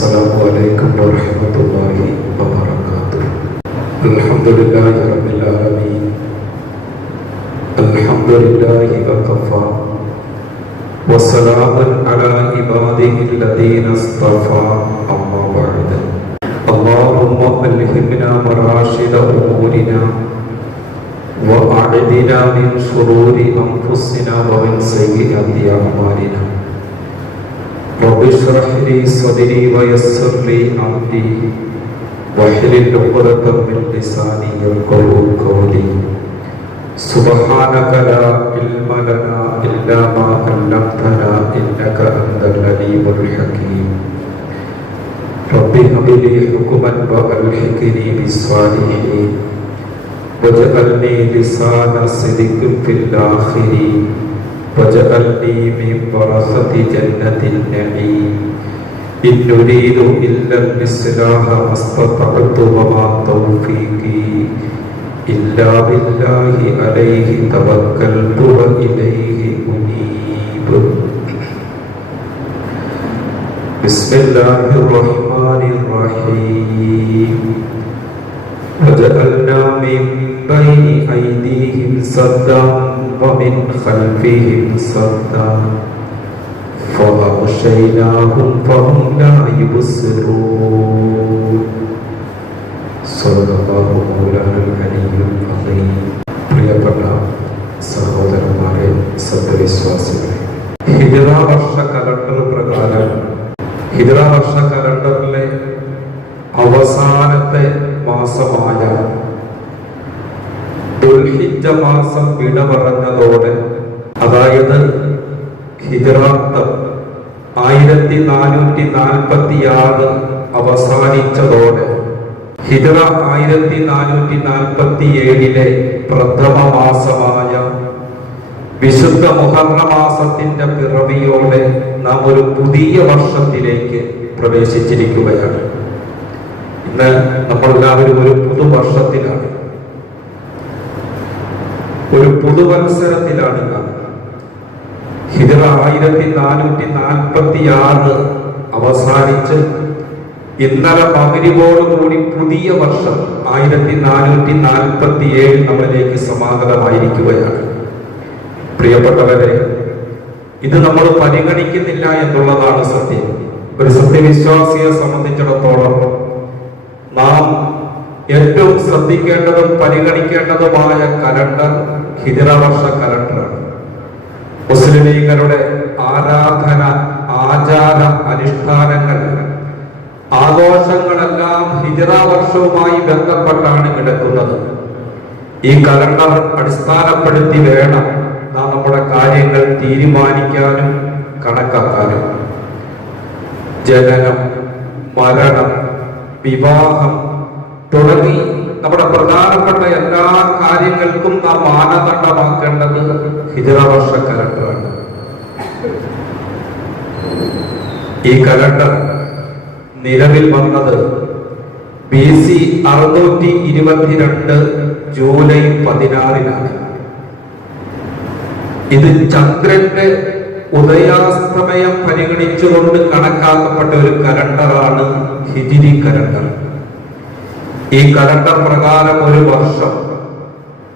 السلام عليكم ورحمة الله وبركاته. الحمد لله رب العالمين. الحمد لله وكفى وسلام على عباده الذين اصطفى. أما بعد، اللهم ألهمنا مراشد أمورنا وأعذنا من شرور أنفسنا ومن سيئات أعمالنا. رب اشرح لي صدري ويسر لي أمري واحلل عقدة من لساني يفقهوا قولي. سبحانك لا علم لنا إلا ما علمتنا إنك أنت العليم الحكيم. رب هب لي حكما وألحقني بالصالحين واجعلني لسان صدق في الآخرين واجعلني من ورثة جنة النعيم. إن نريد إلا الإصلاح ما استطعت وما توفيقي إلا بالله عليه توكلت وإليه أنيب. بسم الله الرحمن الرحيم. وجعلنا من بين أيديهم سدا ومن خلفهم سدا فأغشيناهم فهم لا يبصرون. صدق الله مولانا العلي العظيم. പ്രിയപ്പെട്ട സഹോദരന്മാരെ, സത്യവിശ്വാസികളെ, ഹിജ്റ വർഷ കലണ്ടർ പ്രകാരം ഹിജ്റ വർഷ കലണ്ടറിലെ അവസാനത്തെ മാസമായ ദുൽഹിജ്ജ മാസം വിട പറഞ്ഞതോടെ, അതായത് ഹിജ്റാത്തം 1446 അവസാനിച്ചതോടെ ഹിജ്റ 1447 പ്രഥമ മാസമായ വിശുദ്ധ മുഹറം മാസത്തിന്റെ പിറവിയോടെ നാം ഒരു പുതിയ വർഷത്തിലേക്ക് പ്രവേശിച്ചിരിക്കുകയാണ്. ഇന്ന് നമ്മളെല്ലാവരും ഒരു പുതുവർഷത്തിലാണ്, ഒരു പുതുവത്സരത്തിലാണ്. ഹിജ്റ 1446 അവസാനിച്ച് ഇന്നലെ മഗ്‌രിബോടുകൂടി പുതിയ വർഷം 1447 നമ്മളിലേക്ക് സമാഗതമായിരിക്കുകയാണ്. പ്രിയപ്പെട്ടവരെ, ഇത് നമ്മൾ പരിഗണിക്കുന്നില്ല എന്നുള്ളതാണ് സത്യം. ഒരു സത്യവിശ്വാസിയെ സംബന്ധിച്ചിടത്തോളം നാം ഏറ്റവും ശ്രദ്ധിക്കേണ്ടതും പരിഗണിക്കേണ്ടതുമായ കലണ്ടർ ഹിജ്റ വർഷ കലണ്ടറാണ്. മുസ്ലിം ലീഗരുടെ ആരാധന, ആചാര അനുഷ്ഠാനങ്ങൾ, ആഘോഷങ്ങളെല്ലാം ഹിജ്റ വർഷവുമായി ബന്ധപ്പെട്ടാണ് കിടക്കുന്നത്. ഈ കലണ്ടർ അടിസ്ഥാനപ്പെടുത്തി വേണം നാം നമ്മുടെ കാര്യങ്ങൾ തീരുമാനിക്കാനും കണക്കാക്കാനും. ജനനം, മരണം, വിവാഹം തുടങ്ങി നമ്മുടെ പ്രധാനപ്പെട്ട എല്ലാ കാര്യങ്ങൾക്കും നാം മാനദണ്ഡമാക്കേണ്ടത് ഹിജ്റ വർഷ കലണ്ടറാണ്. ഈ കലണ്ടർ നിലവിൽ വന്നത് BC 622 ജൂലൈ 16 ഇത് ചന്ദ്രന്റെ ഉദയാസ്തമയം പരിഗണിച്ചുകൊണ്ട് കണക്കാക്കപ്പെട്ട ഒരു കലണ്ടറാണ് ഹിജ്രി കലണ്ടർ. ഈ കലണ്ടർ പ്രകാരം ഒരു വർഷം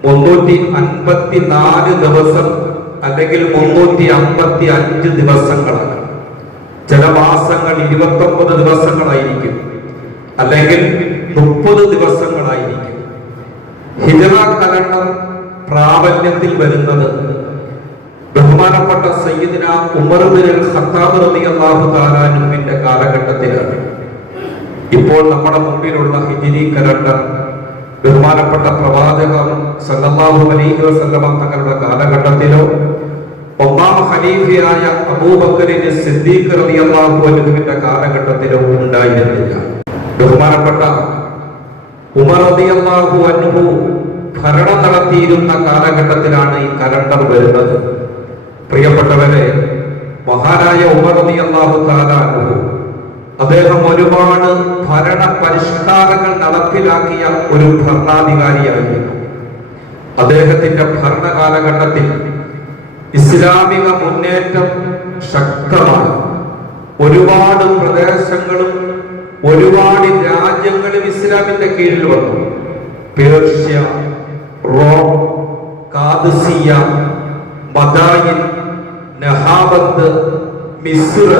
354 ദിവസം അല്ലെങ്കിൽ 355 ദിവസങ്ങളാണ്. ചില മാസങ്ങൾ 29 ദിവസങ്ങളായിരിക്കും, അല്ലെങ്കിൽ 30 ദിവസങ്ങളായിരിക്കും. ഹിജ്റ കലണ്ടർ പ്രാബല്യത്തിൽ വരുന്നത് ബഹുമാനപ്പെട്ട സയ്യിദ്ന ഉമർ ഇബ്നുൽ ഖത്താബ് റളിയല്ലാഹു തആല അൻഹുവിന്റെ കാലഘട്ടത്തിലാണ്. ഇപ്പോൾ നമ്മുടെ മുമ്പിലുള്ള ഹിജ്രി കലണ്ടർ ബഹുമാനപ്പെട്ട പ്രവാചകർ സല്ലല്ലാഹു അലൈഹി വസല്ലം തങ്ങളുടെ കാലഘട്ടത്തിലോ ഒന്നാം ഖലീഫയായ അബൂബക്കർ സിദ്ദീഖ് റളിയല്ലാഹു അൻഹുവിന്റെ കാലഘട്ടത്തിലോ ഉണ്ടായിരുന്നില്ല. ബഹുമാനപ്പെട്ട ഉമർ റളിയല്ലാഹു അൻഹു ഭരണം നടത്തിയിരുന്ന കാലഘട്ടത്തിലാണ് ഈ കലണ്ടർ വരുന്നത്. പ്രിയപ്പെട്ടവരെ, മഹാനായ ഉമർ റളിയല്ലാഹു തആല അൻഹു അദ്ദേഹം ഒരുപാട് ഭരണ പരിഷ്കാരങ്ങൾ നടപ്പിലാക്കിയ ഒരു ഭരണാധികാരിയായിരുന്നു. അദ്ദേഹത്തിന്റെ ഭരണകാലഘട്ടത്തിൽ ഇസ്ലാമിക മുന്നേറ്റം ശക്തമാണ്. ഒരുപാട് പ്രദേശങ്ങളും ഒരുപാട് രാജ്യങ്ങളും ഇസ്ലാമിന്റെ കീഴിൽ വന്നു. പേർഷ്യ, റോം, കാദസിയ, മദായിൻ, നഹാബത്ത്, മിസ്ർ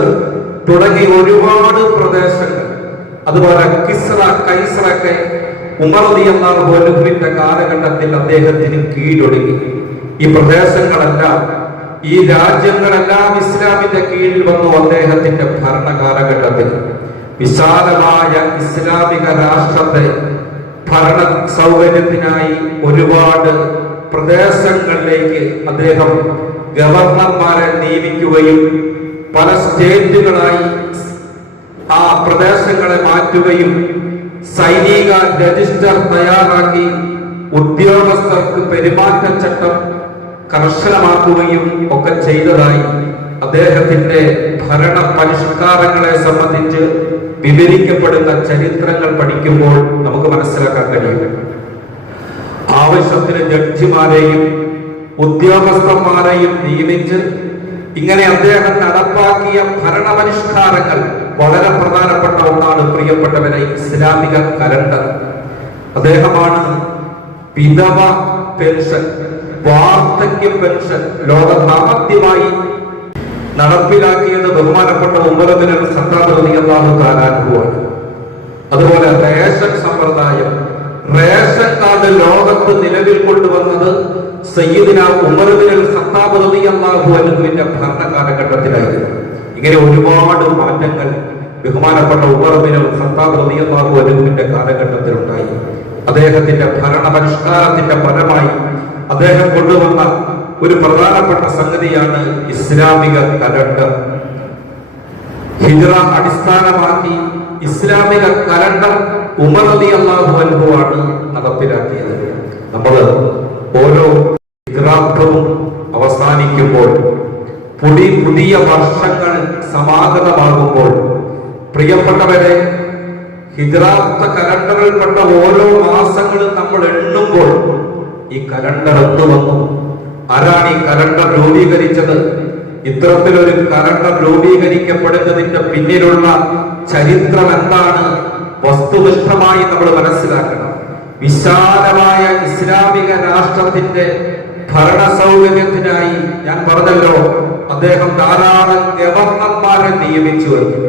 തുടങ്ങി ഒരുപാട് പ്രദേശങ്ങൾ, അതുപോലെ കിസ്ര, കൈസറൊക്കെ ഉമർ റളിയല്ലാഹു അൻഹുവിന്റെ കാലഘട്ടത്തിൽ അദ്ദേഹത്തിന് കീഴൊടുങ്ങി. ഈ പ്രദേശങ്ങളെല്ലാം, ഈ രാജ്യങ്ങളെല്ലാം ഇസ്ലാമിന്റെ കീഴിൽ വന്നു. അദ്ദേഹത്തിന്റെ ഭരണ കാലഘട്ടത്തിൽ വിശാലമായ ഇസ്ലാമിക രാഷ്ട്രത്തെ ഭരണ സൗകര്യത്തിനായി ഒരുപാട് പ്രദേശങ്ങളിലേക്ക് അദ്ദേഹം ഗവർണർമാരെ നിയമിക്കുകയും പല സ്റ്റേറ്റുകളായി ആ പ്രദേശങ്ങളെ മാറ്റുകയും സൈനിക രജിസ്റ്റർ തയ്യാറാക്കി ഉദ്യോഗസ്ഥർക്ക് പെരുമാറ്റച്ചട്ടം കർശനമാക്കുകയും ഒക്കെ ചെയ്തതായി അദ്ദേഹത്തിന്റെ ഭരണ പരിഷ്കാരങ്ങളെ സംബന്ധിച്ച് വിവരിക്കപ്പെടുന്ന ചരിത്രങ്ങൾ പഠിക്കുമ്പോൾ നമുക്ക് മനസ്സിലാക്കാൻ കഴിയും. ആവശ്യത്തിന് ജഡ്ജിമാരെയും ഉദ്യോഗസ്ഥന്മാരെയും നിയമിച്ച് ഇങ്ങനെ അദ്ദേഹം നടപ്പാക്കിയ ഭരണപരിഷ്കാരങ്ങൾ വളരെ പ്രധാനപ്പെട്ട ഒന്നാണ്. പ്രിയപ്പെട്ടവരെ, ഇസ്ലാമിക കലണ്ടർ. അദ്ദേഹമാണ് വിധവ പെൻഷൻ, വാർദ്ധക്യ പെൻഷൻ ലോകത്താദ്യമായി നടപ്പിലാക്കിയത്. ബഹുമാനപ്പെട്ട ഉമർ ഇബ്നുൽ ഖത്താബ് റളിയല്ലാഹു തആല അൻഹുവാണ്. അതുപോലെ റേഷൻ സമ്പ്രദായം, റേഷൻ കാർഡ് ലോകത്ത് നിലവിൽ കൊണ്ടുവന്നത് സയ്യിദുന ഉമർ ഇബ്നുൽ ഖത്താബ് റളിയല്ലാഹു അൻഹുവിന്റെ ഭരണ കാലഘട്ടത്തിലായിരുന്നു. ഇങ്ങനെ ഒരുപാട് മാറ്റങ്ങൾ ബഹുമാനപ്പെട്ട ഉമർ ഇബ്നുൽ ഖത്താബ് റളിയല്ലാഹു അൻഹുവിന്റെ കാലഘട്ടത്തിൽ ഉണ്ടായി. അദ്ദേഹത്തിന്റെ ഭരണ പരിഷ്കാരത്തിന്റെ ഫലമായി അദ്ദേഹം കൊണ്ടുവന്ന ഒരു പ്രധാനപ്പെട്ട സംഗതിയാണ് ഇസ്ലാമിക കലണ്ടർ. ഹിജ്റ അടിസ്ഥാനമാക്കി ഇസ്ലാമിക കലണ്ടർ ഉമർ റളിയല്ലാഹു അൻഹു ആണ് നടപ്പിലാക്കിയത്. നമ്മൾ ഓരോ ഹിജ്റാബ്ദവും അവസാനിക്കുമ്പോൾ, പുതിയ വർഷങ്ങൾ സമാഗതമാകുമ്പോൾ, പ്രിയപ്പെട്ടവരെ, ഹിജ്റാബ്ദ കലണ്ടറിൽപ്പെട്ട ഓരോ മാസങ്ങളും നമ്മൾ എണ്ണുമ്പോൾ ഈ കലണ്ടർ എന്ത് വന്നു? ആരാണ് ഈ കലണ്ടർ രൂപീകരിച്ചത്? ഇത്തരത്തിലൊരു കലണ്ടർ രൂപീകരിക്കപ്പെടുന്നതിന്റെ പിന്നിലുള്ള ചരിത്രം എന്താണ്? വസ്തുനിഷ്ഠമായി നമ്മൾ മനസ്സിലാക്കണം. വിശാലമായ ഇസ്ലാമിക രാഷ്ട്രത്തിന്റെ ഭരണ സൗകര്യത്തിനായി ഞാൻ പറഞ്ഞല്ലോ, അദ്ദേഹം ധാരാളം ഗവർണർമാരെ നിയമിച്ചു വന്നു.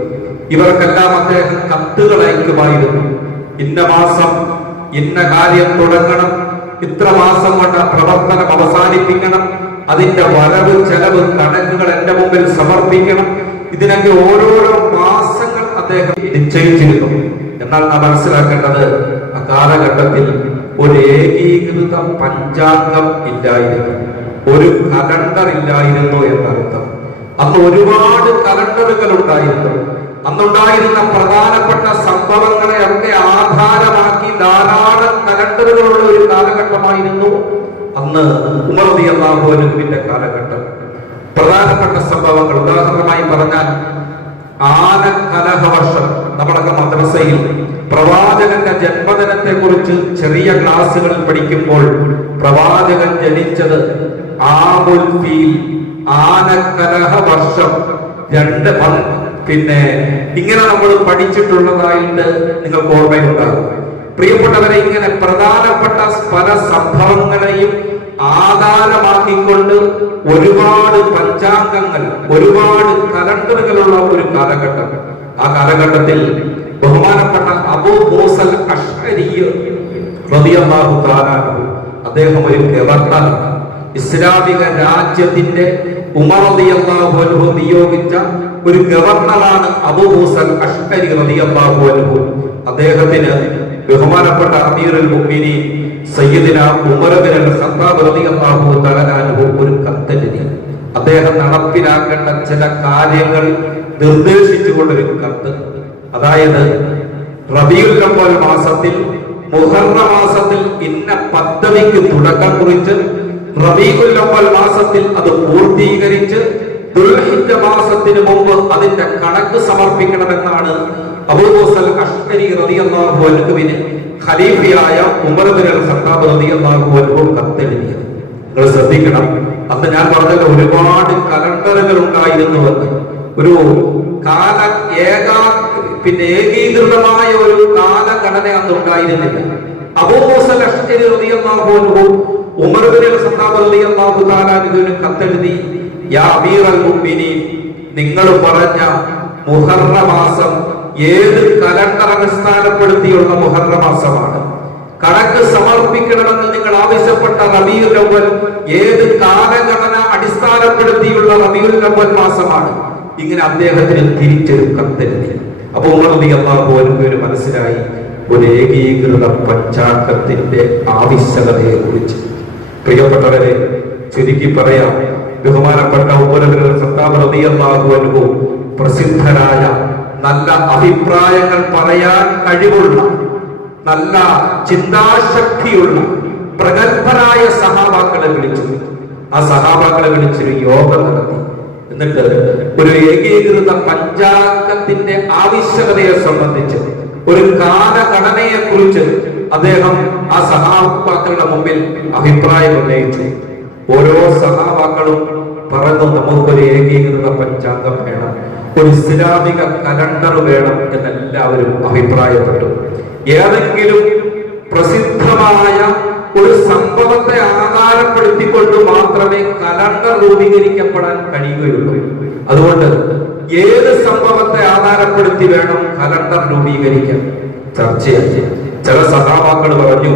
ഇവർക്കെല്ലാം അദ്ദേഹം കത്തുകൾ അയക്കുമായിരുന്നു. ഇന്ന മാസം ഇന്ന കാര്യം തുടങ്ങണം, ഇത്ര മാസം കൊണ്ട് പ്രവർത്തനം അവസാനിപ്പിക്കണം, അതിന്റെ വരവ് ചെലവ് കണക്കുകൾ എന്റെ മുമ്പിൽ സമർപ്പിക്കണം. ഇതിനൊക്കെ ഓരോരോ മാസങ്ങൾ അദ്ദേഹം നിശ്ചയിച്ചിരുന്നു. എന്നാൽ നാം മനസ്സിലാക്കേണ്ടത്, ആ കാലഘട്ടത്തിൽ ഒരു ഏകീകൃത പഞ്ചാംഗം ഇല്ലായിരുന്നു, ഒരു കലണ്ടർ ഇല്ലായിരുന്നു എന്നർത്ഥം. അന്ന് ഒരുപാട് കലണ്ടറുകൾ ഉണ്ടായിരുന്നു. അന്നുണ്ടായിരുന്ന പ്രധാനപ്പെട്ട സംഭവങ്ങളെ ഒക്കെ ആധാരമാക്കി ധാരാളം കലണ്ടറുകളുള്ള ഒരു കാലഘട്ടമായിരുന്നു അന്ന് ഉമർ റളിയല്ലാഹു അൻഹുവിന്റെ കാലഘട്ടം. പ്രധാനപ്പെട്ട സംഭവങ്ങൾ ഉദാഹരണമായി പറഞ്ഞാൽ, ആനക്കലഹ വർഷം. നമ്മളൊക്കെ മദ്രസയിൽ പ്രവാചകന്റെ ജന്മദിനത്തെ കുറിച്ച് ചെറിയ ക്ലാസ്സുകളിൽ പഠിക്കുമ്പോൾ പ്രവാചകൻ ജനിച്ചത് ആമുൽ ഫീൽ, ആനക്കലഹ വർഷം, പിന്നെ ഇങ്ങനെ നമ്മൾ പഠിച്ചിട്ടുള്ളതായിട്ട് നിങ്ങൾക്ക് ഓർമ്മയുണ്ടാകും. പ്രിയപ്പെട്ടവരെ, ഇങ്ങനെ പ്രധാനപ്പെട്ട പല സംഭവങ്ങളെയും ആധാരമാക്കിക്കൊണ്ട് ഒരുപാട് പഞ്ചാംഗങ്ങൾ, ഒരുപാട് കലണ്ടറുകളുള്ള ഒരു കാലഘട്ടം. ആ കാലഘട്ടത്തിൽ ബഹുമാനപ്പെട്ട അബൂ മൂസൽ അശ്അരി റളിയല്ലാഹു തആല അൻഹു, അദ്ദേഹം ഒരു ഗവർണർ, ഇസ്ലാമിക രാജ്യത്തിന്റെ ഉമർ റളിയല്ലാഹു അൻഹു നിയോഗിച്ച ഒരു ഗവർണറാണ് അബൂ മൂസൽ അശ്അരി റളിയല്ലാഹു അൻഹു. അദ്ദേഹത്തിന് ബഹുമാനപ്പെട്ട അമീറുൽ മുഅ്മിനീൻ സയ്യിദുന ഉമർ ഇബ്നുൽ ഖത്താബ് റളിയല്ലാഹു തആല അൻഹു ഒരു കത്തെഴുതി. അദ്ദേഹം നടപ്പിലാക്കേണ്ട ചില കാര്യങ്ങൾ നിർദ്ദേശിച്ചുകൊണ്ടൊരു കത്ത്. അതായത്, റബീഉൽ അവ്വൽ മാസത്തിൽ, മുഹറം മാസത്തിൽ ഇന്ന പദ്ധതിക്ക് തുടക്കം കുറിച്ച്, റബീഉൽ അവ്വൽ മാസത്തിൽ അത് പൂർത്തീകരിച്ച് ദുൽഹിജ്ജ മാസത്തിന് മുമ്പ് അതിന്റെ കണക്ക് സമർപ്പിക്കണമെന്നാണ് അബൂ മൂസൽ അശ്അരി റളിയല്ലാഹു അൻഹുവിന് ഖലീഫയായ ഉമർ ഇബ്നുൽ ഖത്താബ് റളിയല്ലാഹു അൻഹു കത്തെഴുതിയത്. നിങ്ങൾ ശ്രദ്ധിക്കണം, അന്ന് ഞാൻ പറഞ്ഞല്ലോ ഒരുപാട് കലണ്ടറുകൾ ഉണ്ടായിരുന്നുവെന്ന്. ഒരു കാല പിന്നെ ഏകീകൃതമായ ഒരു കാലഘടന അന്നുണ്ടായിരുന്നില്ല. അബൂ മൂസ അശ്അരി റളിയല്ലാഹു അൻഹു ഉമർ ഇബ്നുൽ ഖത്താബ് റളിയല്ലാഹു തആല അൻഹുവിന് കത്തെഴുതി, യാ അമീറൽ മുഅ്മിനീൻ, നിങ്ങൾ പറഞ്ഞ മുഹറം മാസം ഏത് കലണ്ടർ അടിസ്ഥാനപ്പെടുത്തിയുള്ള മുഹറം മാസമാണ്? കണക്ക് സമർപ്പിക്കണമെന്ന് നിങ്ങൾ ആവശ്യപ്പെട്ട റബീഉൽ അവ്വൽ ഏത് കാലഘടന അടിസ്ഥാനപ്പെടുത്തിയുള്ള റബീഉൽ അവ്വൽ മാസമാണ്? ഇങ്ങനെ അദ്ദേഹത്തിന് തിരിച്ചൊരു കത്തെഴുതി. അപ്പൊ ഉമർ റളിയല്ലാഹു അൻഹുവിന് മനസ്സിലായി ഒരു ഏകീകൃത പഞ്ചാംഗത്തിന്റെ ആവശ്യകതയെ കുറിച്ച്. പ്രിയപ്പെട്ടവരെ, ചുരുക്കി പറയാം, ബഹുമാനപ്പെട്ട ഉമർ ഇബ്നുൽ ഖത്താബ് റളിയല്ലാഹു അൻഹു പ്രസിദ്ധരായ നല്ല അഭിപ്രായങ്ങൾ പറയാൻ കഴിവുള്ള നല്ല ചിന്താശക്തിയുള്ള പ്രഗത്ഭരായ സഹാബാക്കളെ വിളിച്ചു. ആ സഹാബാക്കളെ വിളിച്ചൊരു യോഗം നടത്തി. എന്നിട്ട് ഒരു ഏകീകൃത പഞ്ചാംഗത്തിന്റെ ആവശ്യകതയെ സംബന്ധിച്ച് ഒരു കാലഘടനയെ കുറിച്ച് അദ്ദേഹം ആ സഹാബാക്കളുടെ മുമ്പിൽ അഭിപ്രായം ഉന്നയിച്ചു. ഓരോ സഹാബാക്കളും പറഞ്ഞു, നമുക്കൊരു ഏകീകൃത പഞ്ചാംഗം വേണം, ഒരു ഇസ്ലാമിക കലണ്ടർ വേണം എന്നെല്ലാവരും അഭിപ്രായപ്പെട്ടു. ഏതെങ്കിലും പ്രസിദ്ധമായ ഒരു സംഭവത്തെ ആധാരപ്പെടുത്തിക്കൊണ്ട് മാത്രമേ കലണ്ടർ രൂപീകരിക്കപ്പെടാൻ കഴിയുകയുള്ളൂ. അതുകൊണ്ട് ഏത് സംഭവത്തെ ആധാരപ്പെടുത്തി വേണം കലണ്ടർ രൂപീകരിക്കാൻ ചർച്ചയായി. ചില സഹാബാക്കൾ പറഞ്ഞു,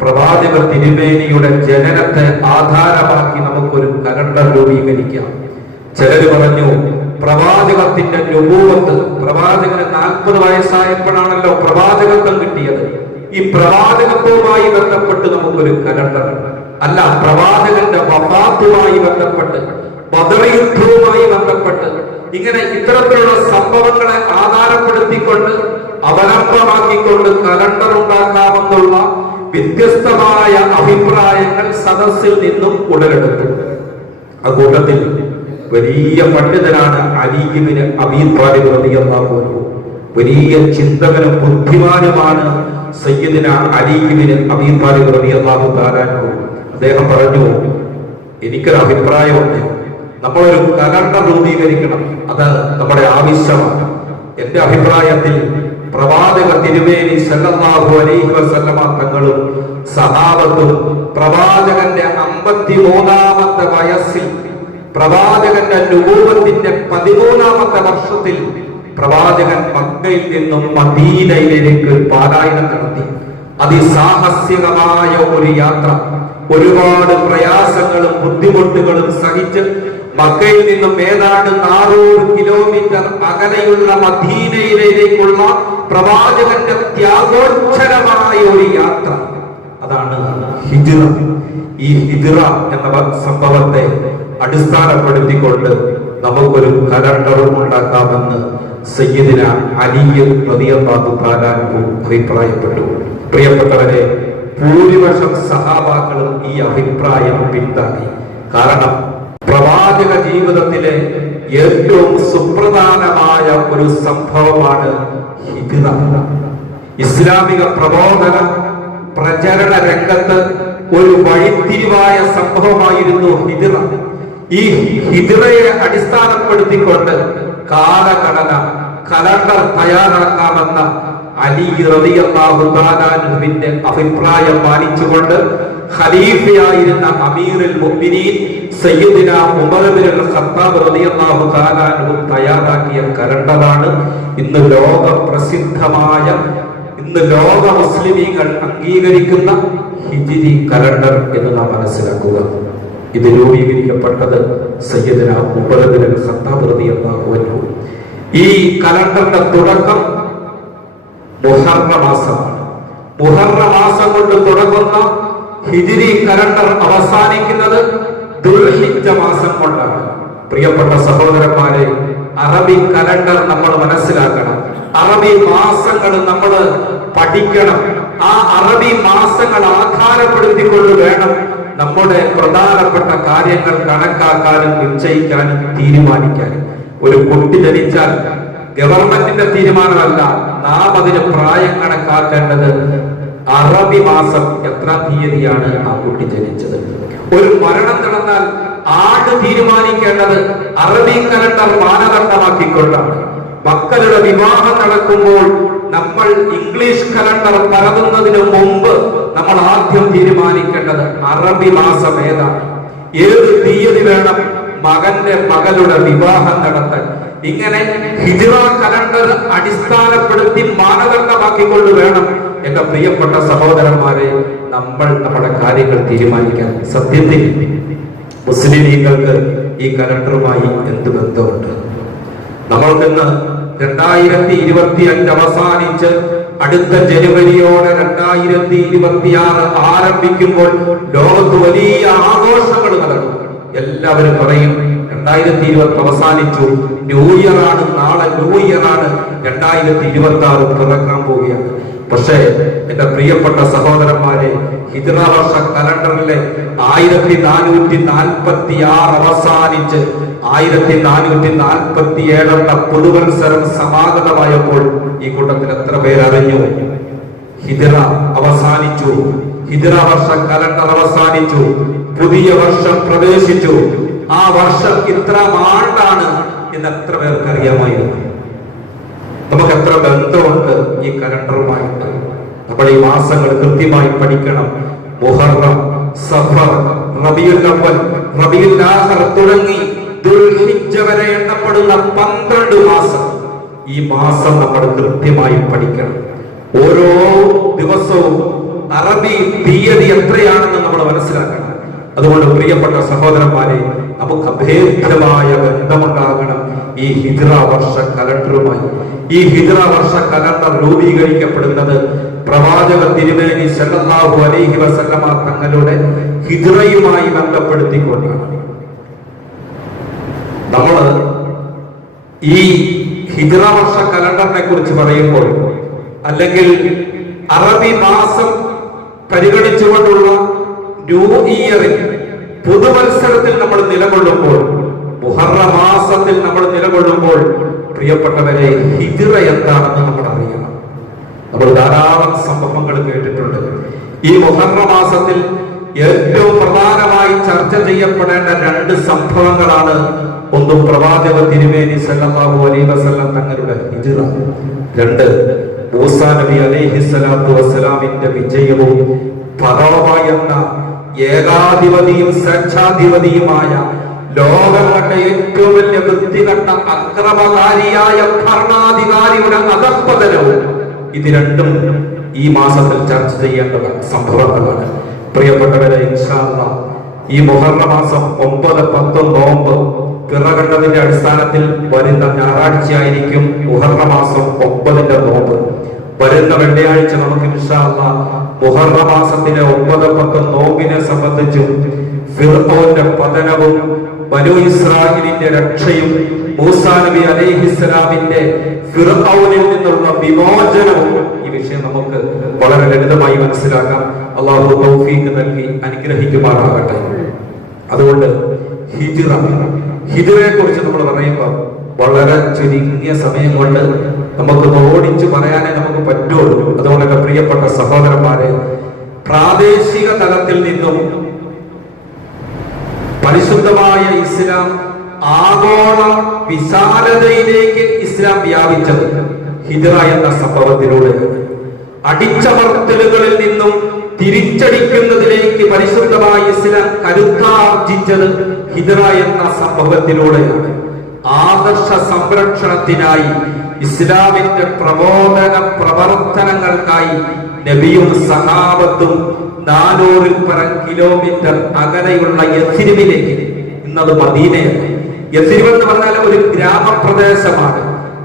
പ്രവാചക തിരുമേനിയുടെ ജനനത്തെ ആധാരമാക്കി നമുക്കൊരു കലണ്ടർ രൂപീകരിക്കാം. ചിലര് പറഞ്ഞു, പ്രവാചകത്തിന്റെ നുബൂവത്ത്, പ്രവാചകന് 40 വയസ്സായപ്പോഴാണല്ലോ പ്രവാചകത്വം കിട്ടിയത്, ഈ പ്രവാചകത്വവുമായി ബന്ധപ്പെട്ട് നമുക്കൊരു കലണ്ടർ, അല്ല പ്രവാചകന്റെ വഫാത്തുമായി ബന്ധപ്പെട്ട്, ബദർ യുദ്ധവുമായി ബന്ധപ്പെട്ട്, ഇങ്ങനെ ഇത്തരത്തിലുള്ള സംഭവങ്ങളെ ആധാരപ്പെടുത്തിക്കൊണ്ട് അവലംബമാക്കിക്കൊണ്ട് കലണ്ടർ ഉണ്ടാക്കാമെന്നുള്ള വ്യത്യസ്തമായ അഭിപ്രായങ്ങൾ സദസ്സിൽ നിന്നും ഉടലെടുത്തു. ആ കൂട്ടത്തിൽ വലിയ പണ്ഡിതനാണ് അലി ഇബ്നു അബീ ത്വാലിബ് റളിയല്ലാഹു അൻഹു. വലിയ ചിന്തകനും ബുദ്ധിമാനുമാണ് സയ്യിദുന അലി ഇബ്നു അബീ ത്വാലിബ് റളിയല്ലാഹു തആല അൻഹു. അദ്ദേഹം പറഞ്ഞു, എനിക്കൊരു അഭിപ്രായമുണ്ട്, നമ്മളൊരു കലണ്ടർ രൂപീകരിക്കണം, അത് നമ്മുടെ ആവശ്യമാണ്. എന്റെ അഭിപ്രായത്തിൽ പ്രവാചക തിരുമേനി സല്ലല്ലാഹു അലൈഹി വസല്ലമ തങ്ങളും സഹാബത്തും പ്രവാചകന്റെ 53ാമത്തെ വയസ്സിൽ, പ്രവാചകന്റെ നുബൂവത്തിന്റെ 13ാമത്തെ വർഷത്തിൽ പ്രവാചകൻ മക്കയിൽ നിന്നും മദീനയിലേക്ക് പാലായനം നടത്തി. അതിസാഹസികമായ ഒരു യാത്ര, ഒരുപാട് പ്രയാസങ്ങളും ബുദ്ധിമുട്ടുകളും സഹിച്ച് മക്കയിൽ നിന്നും ഏതാണ്ട് 400 കിലോമീറ്റർ അകലെയുള്ള മദീനയിലേക്കുള്ള പ്രവാചകന്റെ ത്യാഗോജ്ജലമായ ഒരു യാത്ര, അതാണ് ഹിജ്റ. ഈ ഹിജ്റ എന്ന സംഭവത്തെ അടിസ്ഥാനപ്പെടുത്തിക്കൊണ്ട് നമുക്കൊരു കലണ്ടറും ഉണ്ടാക്കാമെന്ന് സയ്യിദുന അലി റളിയല്ലാഹു തആല അൻഹു അഭിപ്രായപ്പെട്ടു. പ്രിയപ്പെട്ടവരെ, ഭൂരിപക്ഷം സഹാബാക്കളും ഈ അഭിപ്രായം പിന്താങ്ങി. കാരണം പ്രവാചക ജീവിതത്തിലെ ഏറ്റവും സുപ്രധാനമായ ഒരു സംഭവമാണ് ഹിജ്റ. ഇസ്ലാമിക പ്രബോധന പ്രചരണ രംഗത്ത് ഒരു വഴിത്തിരിവായ സംഭവമായിരുന്നു ഹിജ്റ. ഈ ഹിജ്റയെ അടിസ്ഥാനപ്പെടുത്തിക്കൊണ്ട് കാലഘടന, കലണ്ടർ തയ്യാറാക്കാമെന്ന അലി റളിയല്ലാഹു തആല അൻഹുവിന്റെ അഭിപ്രായം മാനിച്ചുകൊണ്ട് ഖലീഫയായിരുന്ന അമീറുൽ മുഅ്മിനീൻ സയ്യിദുന ഉമർ ഇബ്നുൽ ഖത്താബ് റളിയല്ലാഹു തആല അൻഹു തയ്യാറാക്കിയ കലണ്ടറാണ് ഇന്ന് ലോക പ്രസിദ്ധമായ, ഇന്ന് ലോക മുസ്ലിമീങ്ങൾ അംഗീകരിക്കുന്ന ഹിജ്രി കലണ്ടർ എന്ന് നാം മനസ്സിലാക്കുക. ഇത് രൂപീകരിക്കപ്പെട്ടത് സയ്യിദുന ഉമർ ഇബ്നുൽ ഖത്താബ് റളിയല്ലാഹു അൻഹു. ഈ കലണ്ടറിന്റെ തുടക്കം മുഹറം മാസമാണ്. മുഹറം മാസം കൊണ്ട് തുടങ്ങുന്ന ഹിജ്രി കലണ്ടർ അവസാനിക്കുന്നത് ദുൽഹിജ്ജ മാസം കൊണ്ടാണ്. പ്രിയപ്പെട്ട സഹോദരന്മാരെ, അറബി കലണ്ടർ നമ്മൾ മനസ്സിലാക്കണം. അറബി മാസങ്ങൾ നമ്മൾ പഠിക്കണം. ആ അറബി മാസങ്ങൾ ആധാരപ്പെടുത്തിക്കൊണ്ട് വേണം നമ്മുടെ പ്രധാനപ്പെട്ട കാര്യങ്ങൾ കണക്കാക്കാനും നിശ്ചയിക്കാനും തീരുമാനിക്കാനും. ഒരു കുട്ടി ജനിച്ചാൽ ഗവൺമെന്റിന്റെ തീരുമാനമല്ല, നാം അതിന് പ്രായം കണക്കാക്കേണ്ടത് അറബി മാസം എത്രാം തീയതിയാണ് ആ കുട്ടി ജനിച്ചത്. ഒരു മരണം നടന്നാൽ ആട് തീരുമാനിക്കേണ്ടത് അറബി കലണ്ടർ മാനദണ്ഡമാക്കിക്കൊണ്ടാണ്. മക്കളുടെ വിവാഹം നടക്കുമ്പോൾ നമ്മൾ ഇംഗ്ലീഷ് കലണ്ടർ പരതുന്നതിന് മുമ്പ് നമ്മൾ ആദ്യം തീരുമാനിക്കേണ്ടത് അറബി മാസം ഏതാണ്, ഏത് തീയതി വേണം മകന്റെ മകളുടെ വിവാഹം നടത്താൻ. ഇങ്ങനെ ഹിജ്റ കലണ്ടർ അടിസ്ഥാനപ്പെടുത്തി മാനദണ്ഡമാക്കിക്കൊണ്ട് വേണം എന്റെ പ്രിയപ്പെട്ട സഹോദരന്മാരെ നമ്മൾ നമ്മുടെ കാര്യങ്ങൾ തീരുമാനിക്കാൻ. സത്യത്തിൽ മുസ്ലിം ലീഗുകൾക്ക് ഈ കലണ്ടറുമായി എന്ത് ബന്ധമുണ്ട്? നമ്മൾക്കിന്ന് 2025 അവസാനിച്ച് അടുത്ത ജനുവരിയോടെ 2026 ആരംഭിക്കുമ്പോൾ ലോകത്ത് വലിയ ആഘോഷങ്ങൾ നടക്കും. എല്ലാവരും പറയും 2020 അവസാനിച്ചു, ന്യൂ ഇയർ ആണ്, നാളെ ന്യൂ ഇയർ ആണ്, 2026 പിറക്കാൻ പോവുകയാണ്. പക്ഷേ എന്റെ പ്രിയപ്പെട്ട സഹോദരന്മാരെ, ഹിജ്റ വർഷ കലണ്ടറിലെ 1446 അവസാനിച്ച് 1447 പുതുവത്സരം സമാഗതമായപ്പോൾ ഈ കൂട്ടത്തിൽ എത്ര പേരറിഞ്ഞു ഹിജ്റ അവസാനിച്ചു, ഹിജ്റ വർഷ കലണ്ടർ അവസാനിച്ചു, പുതിയ വർഷം പ്രവേശിച്ചു, ആ വർഷം ഇത്ര ആണ്ടാണ് എന്ന് എത്ര പേർക്ക് അറിയാമായിരുന്നു? നമുക്ക് എത്ര ബന്ധമുണ്ട് ഈ കലണ്ടറുമായിട്ട്? നമ്മൾ ഈ മാസങ്ങൾ കൃത്യമായി പഠിക്കണം. മുഹറം, സഫർ, റബീഉൽ അവ്വൽ, റബീഉൽ ആഖിർ തുടങ്ങി ദുൽഹിജ്ജ വരെ എണ്ണപ്പെടുന്ന 12 മാസം. ഈ മാസം നമ്മൾ കൃത്യമായി പഠിക്കണം. ഓരോ ദിവസവും അറബി തീയതി എത്രയാണെന്ന് നമ്മൾ മനസ്സിലാക്കണം. അതുകൊണ്ട് പ്രിയപ്പെട്ട സഹോദരന്മാരെ, നമുക്ക് അഭേദ്യമായ ബന്ധമുണ്ടാകണം ഈ ഹിജ്റ വർഷ കലണ്ടറുമായി. ഈ ഹിജ്റ വർഷ കലണ്ടർ രൂപീകരിക്കപ്പെടുന്നത് പ്രവാചക തിരുമേനി സല്ലല്ലാഹു അലൈഹി വസല്ലമ തങ്ങളുടെ ഹിജ്റയുമായി ബന്ധപ്പെടുത്തിക്കൊണ്ടാണ്. നമ്മൾ ഈ ഹിജ്റ വർഷ കലണ്ടറിനെ കുറിച്ച് പറയുമ്പോൾ, അല്ലെങ്കിൽ അറബി മാസം പരിഗണിച്ചുകൊണ്ടുള്ള ന്യൂ ഇയറിൽ പുതുവത്സരത്തിൽ നമ്മൾ നിലകൊള്ളുമ്പോൾ, മുഹറം മാസത്തിൽ നമ്മൾ നിലകൊള്ളുമ്പോൾ, പ്രിയപ്പെട്ടവരെ, ഹിജ്റ എന്താണെന്ന് നമ്മൾ അറിയണം. നമ്മൾ ധാരാളം സംഭവങ്ങൾ കേട്ടിട്ടുണ്ട്. ഈ മുഹറം മാസത്തിൽ ഏറ്റവും പ്രധാനമായി ചർച്ച ചെയ്യപ്പെടേണ്ട 2 സംഭവങ്ങളാണ്. ഒന്ന് പ്രവാചക തിരുമേനി സല്ലല്ലാഹു അലൈഹി വസല്ലം തങ്ങളുടെ ഹിജ്റ, 2 മൂസാ നബി അലൈഹിസ്സലാത്തു വസ്സലാമിന്റെ വിജയവും ഫറോവ എന്ന ഏകാധിപതിയും സ്വേച്ഛാധിപതിയുമായ ലോകം കണ്ട ഏറ്റവും വലിയ വൃത്തികെട്ട അക്രമകാരിയായ ഭരണാധികാരിയുടെ അധഃപതനവും. ഇത് രണ്ടും ഈ മാസത്തിൽ ചർച്ച ചെയ്യേണ്ട സംഭവങ്ങളാണ്. പ്രിയപ്പെട്ടവരെ, ഇൻഷാ അല്ലാഹ് ഈ മുഹറം മാസം 9, 10 നോമ്പ് പിറകണ്ടതിന്റെ അടിസ്ഥാനത്തിൽ വരുന്ന ഞായറാഴ്ചയായിരിക്കും മുഹറം മാസം 9ന്റെ നോമ്പ്. വരുന്ന വെള്ളിയാഴ്ച നമുക്ക് ഇൻഷാ അല്ലാഹ് മുഹറം മാസത്തിലെ 9, 10 നോമ്പിനെ സംബന്ധിച്ചും ഫിർഔന്റെ പതനവും ബനൂ ഇസ്രായേലിന്റെ രക്ഷയും മൂസാ നബി അലൈഹിസ്സലാമിന്റെ ഫിർഔനിൽ നിന്നുള്ള വിമോചനവും, ഈ വിഷയം നമുക്ക് വളരെ ലളിതമായി മനസ്സിലാക്കാം. അല്ലാഹു തൗഫീഖ് നൽകി അനുഗ്രഹിക്കുമാറാകട്ടെ. അതുകൊണ്ട് ഹിജ്റയെ കുറിച്ച് നമ്മൾ പറയുമ്പോൾ വളരെ ചുരുങ്ങിയ സമയം കൊണ്ട് നമുക്ക് ഓടിച്ചു പറയാനേ നമുക്ക് പറ്റുള്ളൂ. അതുകൊണ്ട് തന്നെ പ്രിയപ്പെട്ട സഹോദരന്മാരെ, പ്രാദേശിക തലത്തിൽ നിന്നും പരിശുദ്ധമായ ഇസ്ലാം ആഗോള വിശാലതയിലേക്ക് ഇസ്ലാം വ്യാപിച്ചത് ഹിജ്റ എന്ന സംഭവത്തിലൂടെയാണ്. അടിച്ചമർത്തലുകളിൽ നിന്നും തിരിച്ചടിക്കുന്നതിലേക്ക് പരിശുദ്ധമായ ഇസ്ലാം കരുത്താർജിച്ചത് ഹിജ്റ എന്ന സംഭവത്തിലൂടെയാണ്. ആദർശ സംരക്ഷണത്തിനായി ഇസ്ലാമിന്റെ പ്രബോധന പ്രവർത്തനങ്ങൾക്കായി നബിയും സഹാബത്തും 400-ൽ പരം കിലോമീറ്റർ അകലെയുള്ള യഥ്രിബിലേക്ക്, ഇന്നത് മദീനയാണ്. യഥ്രിബ് എന്ന് പറഞ്ഞാൽ ഒരു ഗ്രാമപ്രദേശമാണ്.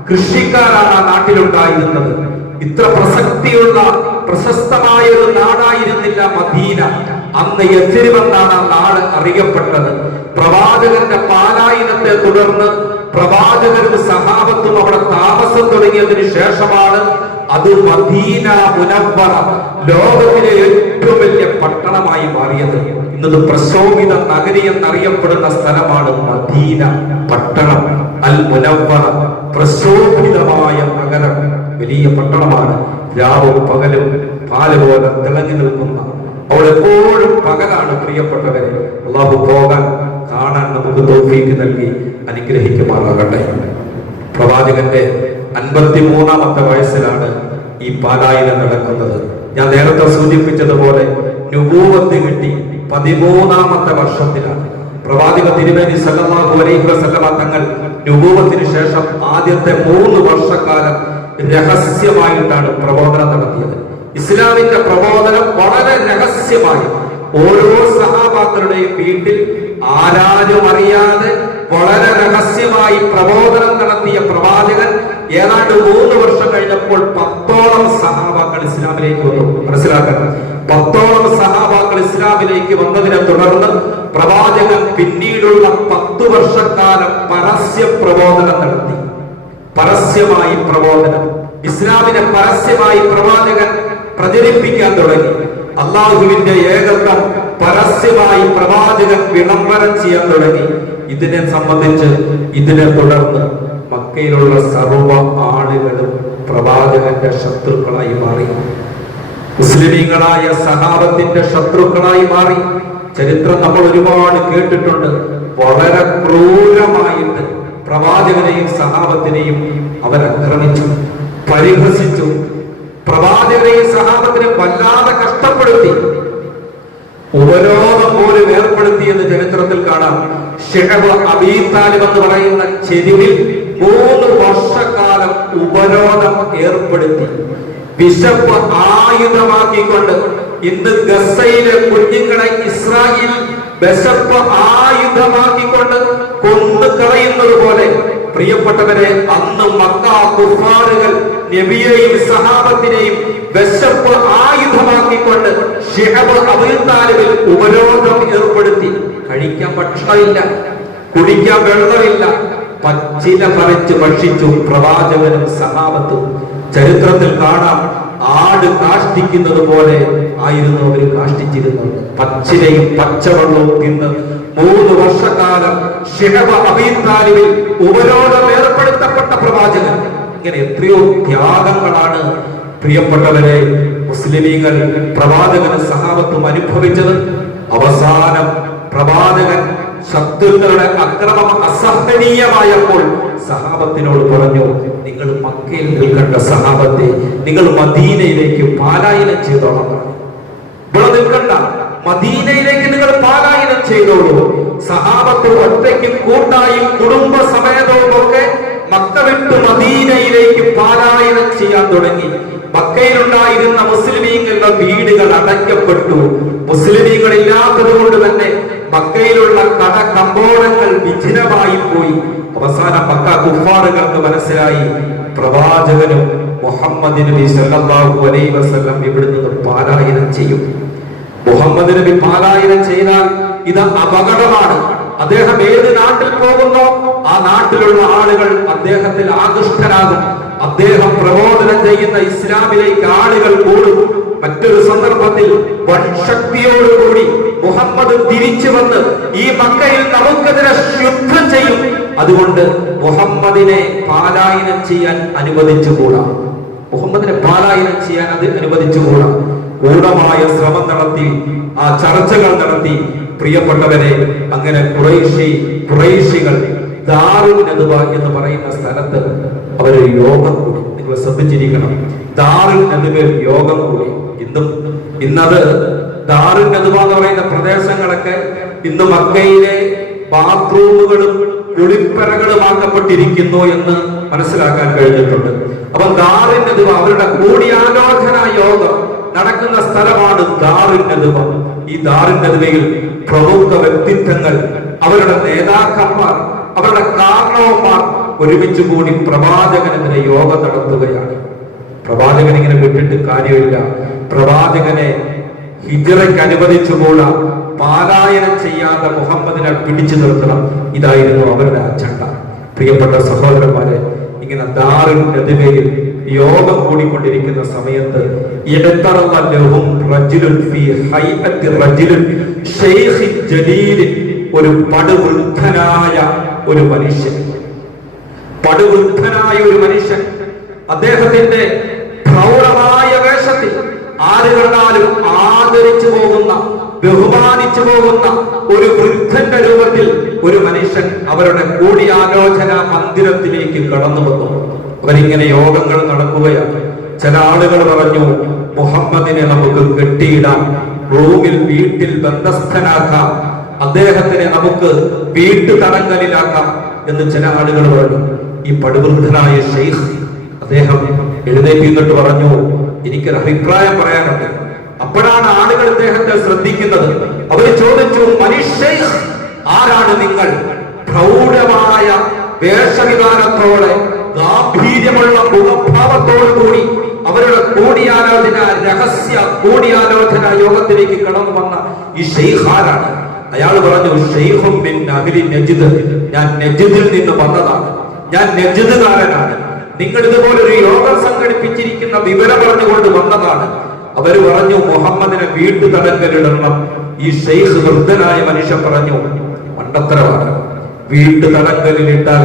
കൃഷിക്കാരാണ് ആ നാട്ടിലുണ്ടായിരുന്നത്. ഇത്ര പ്രസക്തിയുള്ള പ്രശസ്തമായ ഒരു നാടായിരുന്നില്ല മദീന. അന്ന് യഥ്രിബ് എന്നാണ് ആ നാട് അറിയപ്പെട്ടത്. പ്രവാചകന്റെ പാലായനത്തെ തുടർന്ന് പ്രവാചകരും സഹാബത്തും അവിടെ താമസം തുടങ്ങിയതിനു ശേഷമാണ് അത് മദീന മുനവ്വറ, ലോകത്തിലെ ഏറ്റവും വലിയ പട്ടണമായി മാറിയത്. ഇന്നത് പ്രശോഭിത നഗരി എന്നറിയപ്പെടുന്ന സ്ഥലമാണ് മദീന പട്ടണം. അൽ മുനവ്വറ, പ്രശോഭിതമായ നഗരം, വലിയ പട്ടണമാണ്. രാവും പകലും പാല് പോലെ തിളങ്ങി നിൽക്കുന്ന, അവിടെ എപ്പോഴും പകലാണ്. പ്രിയപ്പെട്ടവരെ, അല്ലാഹു പോകാൻ കാണാൻ നമുക്ക് തൗഫീഖ് നൽകി അനുഗ്രഹിക്കുമാറാകട്ടെ. പ്രവാചകന്റെ 53-ാമത്തെ വയസ്സിലാണ് ഈ പാലായനം നടക്കുന്നത്. ഞാൻ നേരത്തെ സൂചിപ്പിച്ചതുപോലെ നുബൂവത്ത് കിട്ടി 13-ാമത്തെ വർഷത്തിലാണ്. പ്രവാചക തിരുമേനി സല്ലല്ലാഹു അലൈഹി വസല്ലമ തങ്ങൾ നുബൂവത്തിന് ശേഷം ആദ്യത്തെ 3 വർഷക്കാലം രഹസ്യമായിട്ടാണ് പ്രബോധനം നടത്തിയത്. ഇസ്ലാമിന്റെ പ്രബോധനം വളരെ രഹസ്യമായി ഓരോ സഹാബാക്കളുടെയും വീട്ടിൽ ആരാരും അറിയാതെ വളരെ രഹസ്യമായി പ്രബോധനം നടത്തിയ പ്രവാചകൻ ഏതാണ്ട് 3 വർഷം കഴിഞ്ഞപ്പോൾ 10ഓളം സഹാബാക്കൾ ഇസ്ലാമിലേക്ക് വന്നു. മനസ്സിലാക്കണം, 10ഓളം സഹാബാക്കൾ ഇസ്ലാമിലേക്ക് വന്നതിനെ തുടർന്ന് പ്രവാചകൻ പിന്നീടുള്ള 10 വർഷക്കാലം പരസ്യ പ്രബോധനം നടത്തി. പരസ്യമായി പ്രബോധനം, ഇസ്ലാമിനെ പരസ്യമായി പ്രവാചകൻ പ്രചരിപ്പിക്കാൻ തുടങ്ങി. അള്ളാഹുവിന്റെ ഏകത്വം പരസ്യമായി പ്രവാചകൻ വിളംബരം ചെയ്യാൻ തുടങ്ങി. ഇതിനെ സംബന്ധിച്ച് ഇതിനെ തുടർന്ന് മക്കയിലുള്ള സർവ്വ ആളുകളും പ്രവാചകന്റെ ശത്രുക്കളായി മാറി. മുസ്ലിമീങ്ങളായ സഹാബത്തിന്റെ ശത്രുക്കളായി മാറി. ചരിത്രം നമ്മൾ ഒരുപാട് കേട്ടിട്ടുണ്ട്. വളരെ ക്രൂരമായിട്ട് പ്രവാചകനെയും സഹാബത്തിനെയും അവരാക്രമിച്ചു, പരിഹസിച്ചു. പ്രവാചകനെയും സഹാബത്തിനെ വല്ലാതെ കഷ്ടപ്പെടുത്തി, ഉപരോധം പോലും ഏർപ്പെടുത്തിയെന്ന് ചരിത്രത്തിൽ കാണാം. ശിഅബ് അബീ താലിബ് എന്ന് പറയുന്ന ചെരുവിൽ 3 വർഷക്കാലം ഉപരോധം ഏർപ്പെടുത്തി. വിശപ്പ് ആയുധമാക്കിക്കൊണ്ട് ഇന്ന് ഗസയിലെ കുഞ്ഞുങ്ങളെ ഇസ്രായേൽ വിശപ്പ് ആയുധമാക്കിക്കൊണ്ട് കൊന്നു കളയുന്നത് പോലെ പ്രിയപ്പെട്ടവരെ, അന്ന് മക്ക കുഫാറുകൾ നബിയെയും സഹാബത്തിനെയും വിശപ്പ് ആയുധമാക്കിക്കൊണ്ട് ശിഅബ് അബീ താലിബിൽ ഉപരോധം ഏർപ്പെടുത്തി. കഴിക്കാൻ ഭക്ഷണമില്ല, കുടിക്കാൻ വെള്ളമില്ല, പച്ചില പറിച്ച് ഭക്ഷിച്ചു പ്രവാചകനും സഹാബത്തും. ചരിത്രത്തിൽ കാണാം, ആട് കാഷ്ടിക്കുന്നത് പോലെ ആയിരുന്നു അവർ കാഷ്ടിച്ചിരുന്നത്. പച്ചിലയും പച്ചവെള്ളവും തിന്ന് 3 വർഷക്കാലം ശിഅബ് അബീ താലിബിൽ ഉപരോധം ഏർപ്പെടുത്തപ്പെട്ട പ്രവാചകൻ. ഇങ്ങനെ എത്രയോ ത്യാഗങ്ങളാണ് പ്രിയപ്പെട്ടവരെ മുസ്ലിമീങ്ങൾ പ്രവാചകനും സഹാബത്തും അനുഭവിച്ചത്. അവസാനം പ്രവാചകൻ ശത്രുക്കളുടെ അക്രമം അസഹനീയമായപ്പോൾ സഹാബത്തിനോട് പറഞ്ഞു, നിങ്ങൾ മക്കയിൽ നിൽക്കേണ്ട സഹാബത്തെ നിങ്ങൾ മദീനയിലേക്ക് പാലായനം ചെയ്തോളാം. ഇവിടെ നിൽക്കണ്ട, മദീനയിലേക്ക് നിങ്ങൾ പാലായനം ചെയ്തോളൂ. സഹാബത്ത് ഒറ്റയ്ക്ക് കൂട്ടായും കുടുംബസമേതവും ഒക്കെ മക്ക വിട്ട് മദീനയിലേക്ക് പാലായനം ചെയ്യാൻ തുടങ്ങി. മക്കയിലുണ്ടായിരുന്ന മുസ്ലിമീങ്ങളുടെ വീടുകൾ അടയ്ക്കപ്പെട്ടു. മുസ്ലിമീങ്ങൾ ഇല്ലാത്തത് കൊണ്ട് തന്നെ മക്കയിലുള്ള കട കമ്പോളങ്ങൾ വിജനമായി പോയി. അവസാനം മക്ക കുഫാറുകൾക്ക് മനസ്സിലായി, പ്രവാചകനും മുഹമ്മദ് നബി സല്ലല്ലാഹു അലൈഹി വസല്ലം ഇവിടുന്ന് പാലായനം ചെയ്യും. മുഹമ്മദ് നബി പാലായനം ചെയ്താൽ ഇത് അപകടമാണ്. അദ്ദേഹം ഏത് നാട്ടിൽ പോകുന്നോ ആ നാട്ടിലുള്ള ആളുകൾ അദ്ദേഹത്തിൽ ആകൃഷ്ടരാകും. അദ്ദേഹം പ്രബോധനം ചെയ്യുന്ന ഇസ്ലാമിലേക്ക് ആളുകൾ കൂടും. മറ്റൊരു സന്ദർഭത്തിൽ വൻശക്തിയോടുകൂടി മുഹമ്മദ് തിരിച്ചു വന്ന് ഈ മക്കയിൽ നമുക്കെതിരെ യുദ്ധം ചെയ്യും. അതുകൊണ്ട് മുഹമ്മദിനെ പാലായനം ചെയ്യാൻ അനുവദിച്ചുകൂടാ. മുഹമ്മദിനെ പാലായനം ചെയ്യാൻ അത് അനുവദിച്ചുകൂടാ. ഗൂഢമായ ശ്രമം നടത്തി, ആ ചർച്ചകൾ നടത്തി. പ്രിയപ്പെട്ടവരെ, അങ്ങനെ ഖുറൈശികൾ ദാറുൽ നദ്വ എന്ന് പറയുന്ന സ്ഥലത്ത് അവര് യോഗം കൂടി. നിങ്ങൾ ശ്രദ്ധിച്ചിരിക്കണം, ദാറുൽ നദ്വയിൽ യോഗം കൂടി. ഇന്നത് ദാറുൽ നദ്വ എന്ന് പറയുന്ന പ്രദേശങ്ങളൊക്കെ ഇന്ന് മക്കയിലെ ബാത്റൂമുകളും കുളിപ്പരകളുമാക്കപ്പെട്ടിരിക്കുന്നു എന്ന് മനസ്സിലാക്കാൻ കഴിഞ്ഞിട്ടുണ്ട്. അപ്പൊ ദാറുൽ നദ്വ അവരുടെ കൂടിയാലോചന യോഗം നടക്കുന്ന സ്ഥലമാണ് ദാറുൽ നദ്വ. ഈ ദാറുൽ നദ്വയിൽ പ്രമുഖ വ്യക്തിത്വങ്ങൾ, അവരുടെ നേതാക്കന്മാർ, അവരുടെ കാരണവന്മാർ ഒരുമിച്ച് കൂടി പ്രവാചകനെതിരെ യോഗം നടത്തുകയാണ്. പ്രവാചകൻ ഇങ്ങനെ വിട്ടിട്ട് കാര്യമില്ല. പ്രവാചകനെ ഹിജ്റയ്ക്ക് അനുവദിച്ചുകൂടാ. പാലായനം ചെയ്യാതെ മുഹമ്മദിനെ പിടിച്ചു നിർത്തണം. ഇതായിരുന്നു അവരുടെ അജണ്ട. പ്രിയപ്പെട്ട സഹോദരന്മാരെ, ഇങ്ങനെ ദാറുൽ നദ്വയിൽ യോഗം കൂടിക്കൊണ്ടിരിക്കുന്ന സമയത്ത് ഒരു പടുവൃദ്ധനായ ഒരു മനുഷ്യൻ, അദ്ദേഹത്തിന്റെ പ്രൗഢമായ വേഷത്തിൽ ആര് കണ്ടാലും ആദരിച്ചു പോകുന്ന, ബഹുമാനിച്ചു പോകുന്ന ഒരു വൃദ്ധന്റെ രൂപത്തിൽ ഒരു മനുഷ്യൻ അവരുടെ കൂടിയാലോചന മന്ദിരത്തിലേക്ക് കടന്നു വന്നു. അവരിങ്ങനെ യോഗങ്ങൾ നടക്കുകയാണ്. ചില ആളുകൾ പറഞ്ഞു, മുഹമ്മദിനെ നമുക്ക് കെട്ടിയിടാം, റൂമിൽ വീട്ടിൽ ബന്ധസ്ഥനാക്കാം, അദ്ദേഹത്തിനെ നമുക്ക് വീട്ടുതടങ്കലിലാക്കാം എന്ന് ചില ആളുകൾ പറഞ്ഞു. ഈ പടുവൃദ്ധനായ ഷെയ്ഖ് അദ്ദേഹം എഴുന്നേറ്റ് പറഞ്ഞു, എനിക്കൊരു അഭിപ്രായം പറയാനുണ്ട്. അപ്പോഴാണ് ആളുകൾ ഇദ്ദേഹത്തെ ശ്രദ്ധിക്കുന്നത്. അവർ ചോദിച്ചു, മനുഷ്യ ആരാണ് നിങ്ങൾ? പ്രൗഢമായ വേഷവിധാനത്തോടെ ഗാംഭീര്യമുള്ള മുഖഭാവത്തോടുകൂടി അവരുടെ കൂടിയാലോചന, രഹസ്യ കൂടിയാലോചന യോഗത്തിലേക്ക് കടന്നു വന്ന ഈ ഷെയ്ഖ് ആരാണ്? അയാൾ പറഞ്ഞു, ഷെയ്ഖും മിൻ അഹ്ലി നജ്ദ്, ഞാൻ നജ്ദിൽ നിന്ന് വന്നതാണ്, ഞാൻ നജ്ദുകാരനാണ്. നിങ്ങൾ ഇതുപോലൊരു യോഗം സംഘടിപ്പിച്ചിരിക്കുന്ന വിവരം പറഞ്ഞുകൊണ്ട് വന്നതാണ്. അവര് പറഞ്ഞു, മുഹമ്മദിനെ വീട്ടുതടങ്കലിടണം. ഈ ഷെയ്ഖ് വൃദ്ധനായ മനുഷ്യൻ പറഞ്ഞു, മണ്ടത്തരമാണ്. വീട്ടുതടങ്കലിട്ടാൽ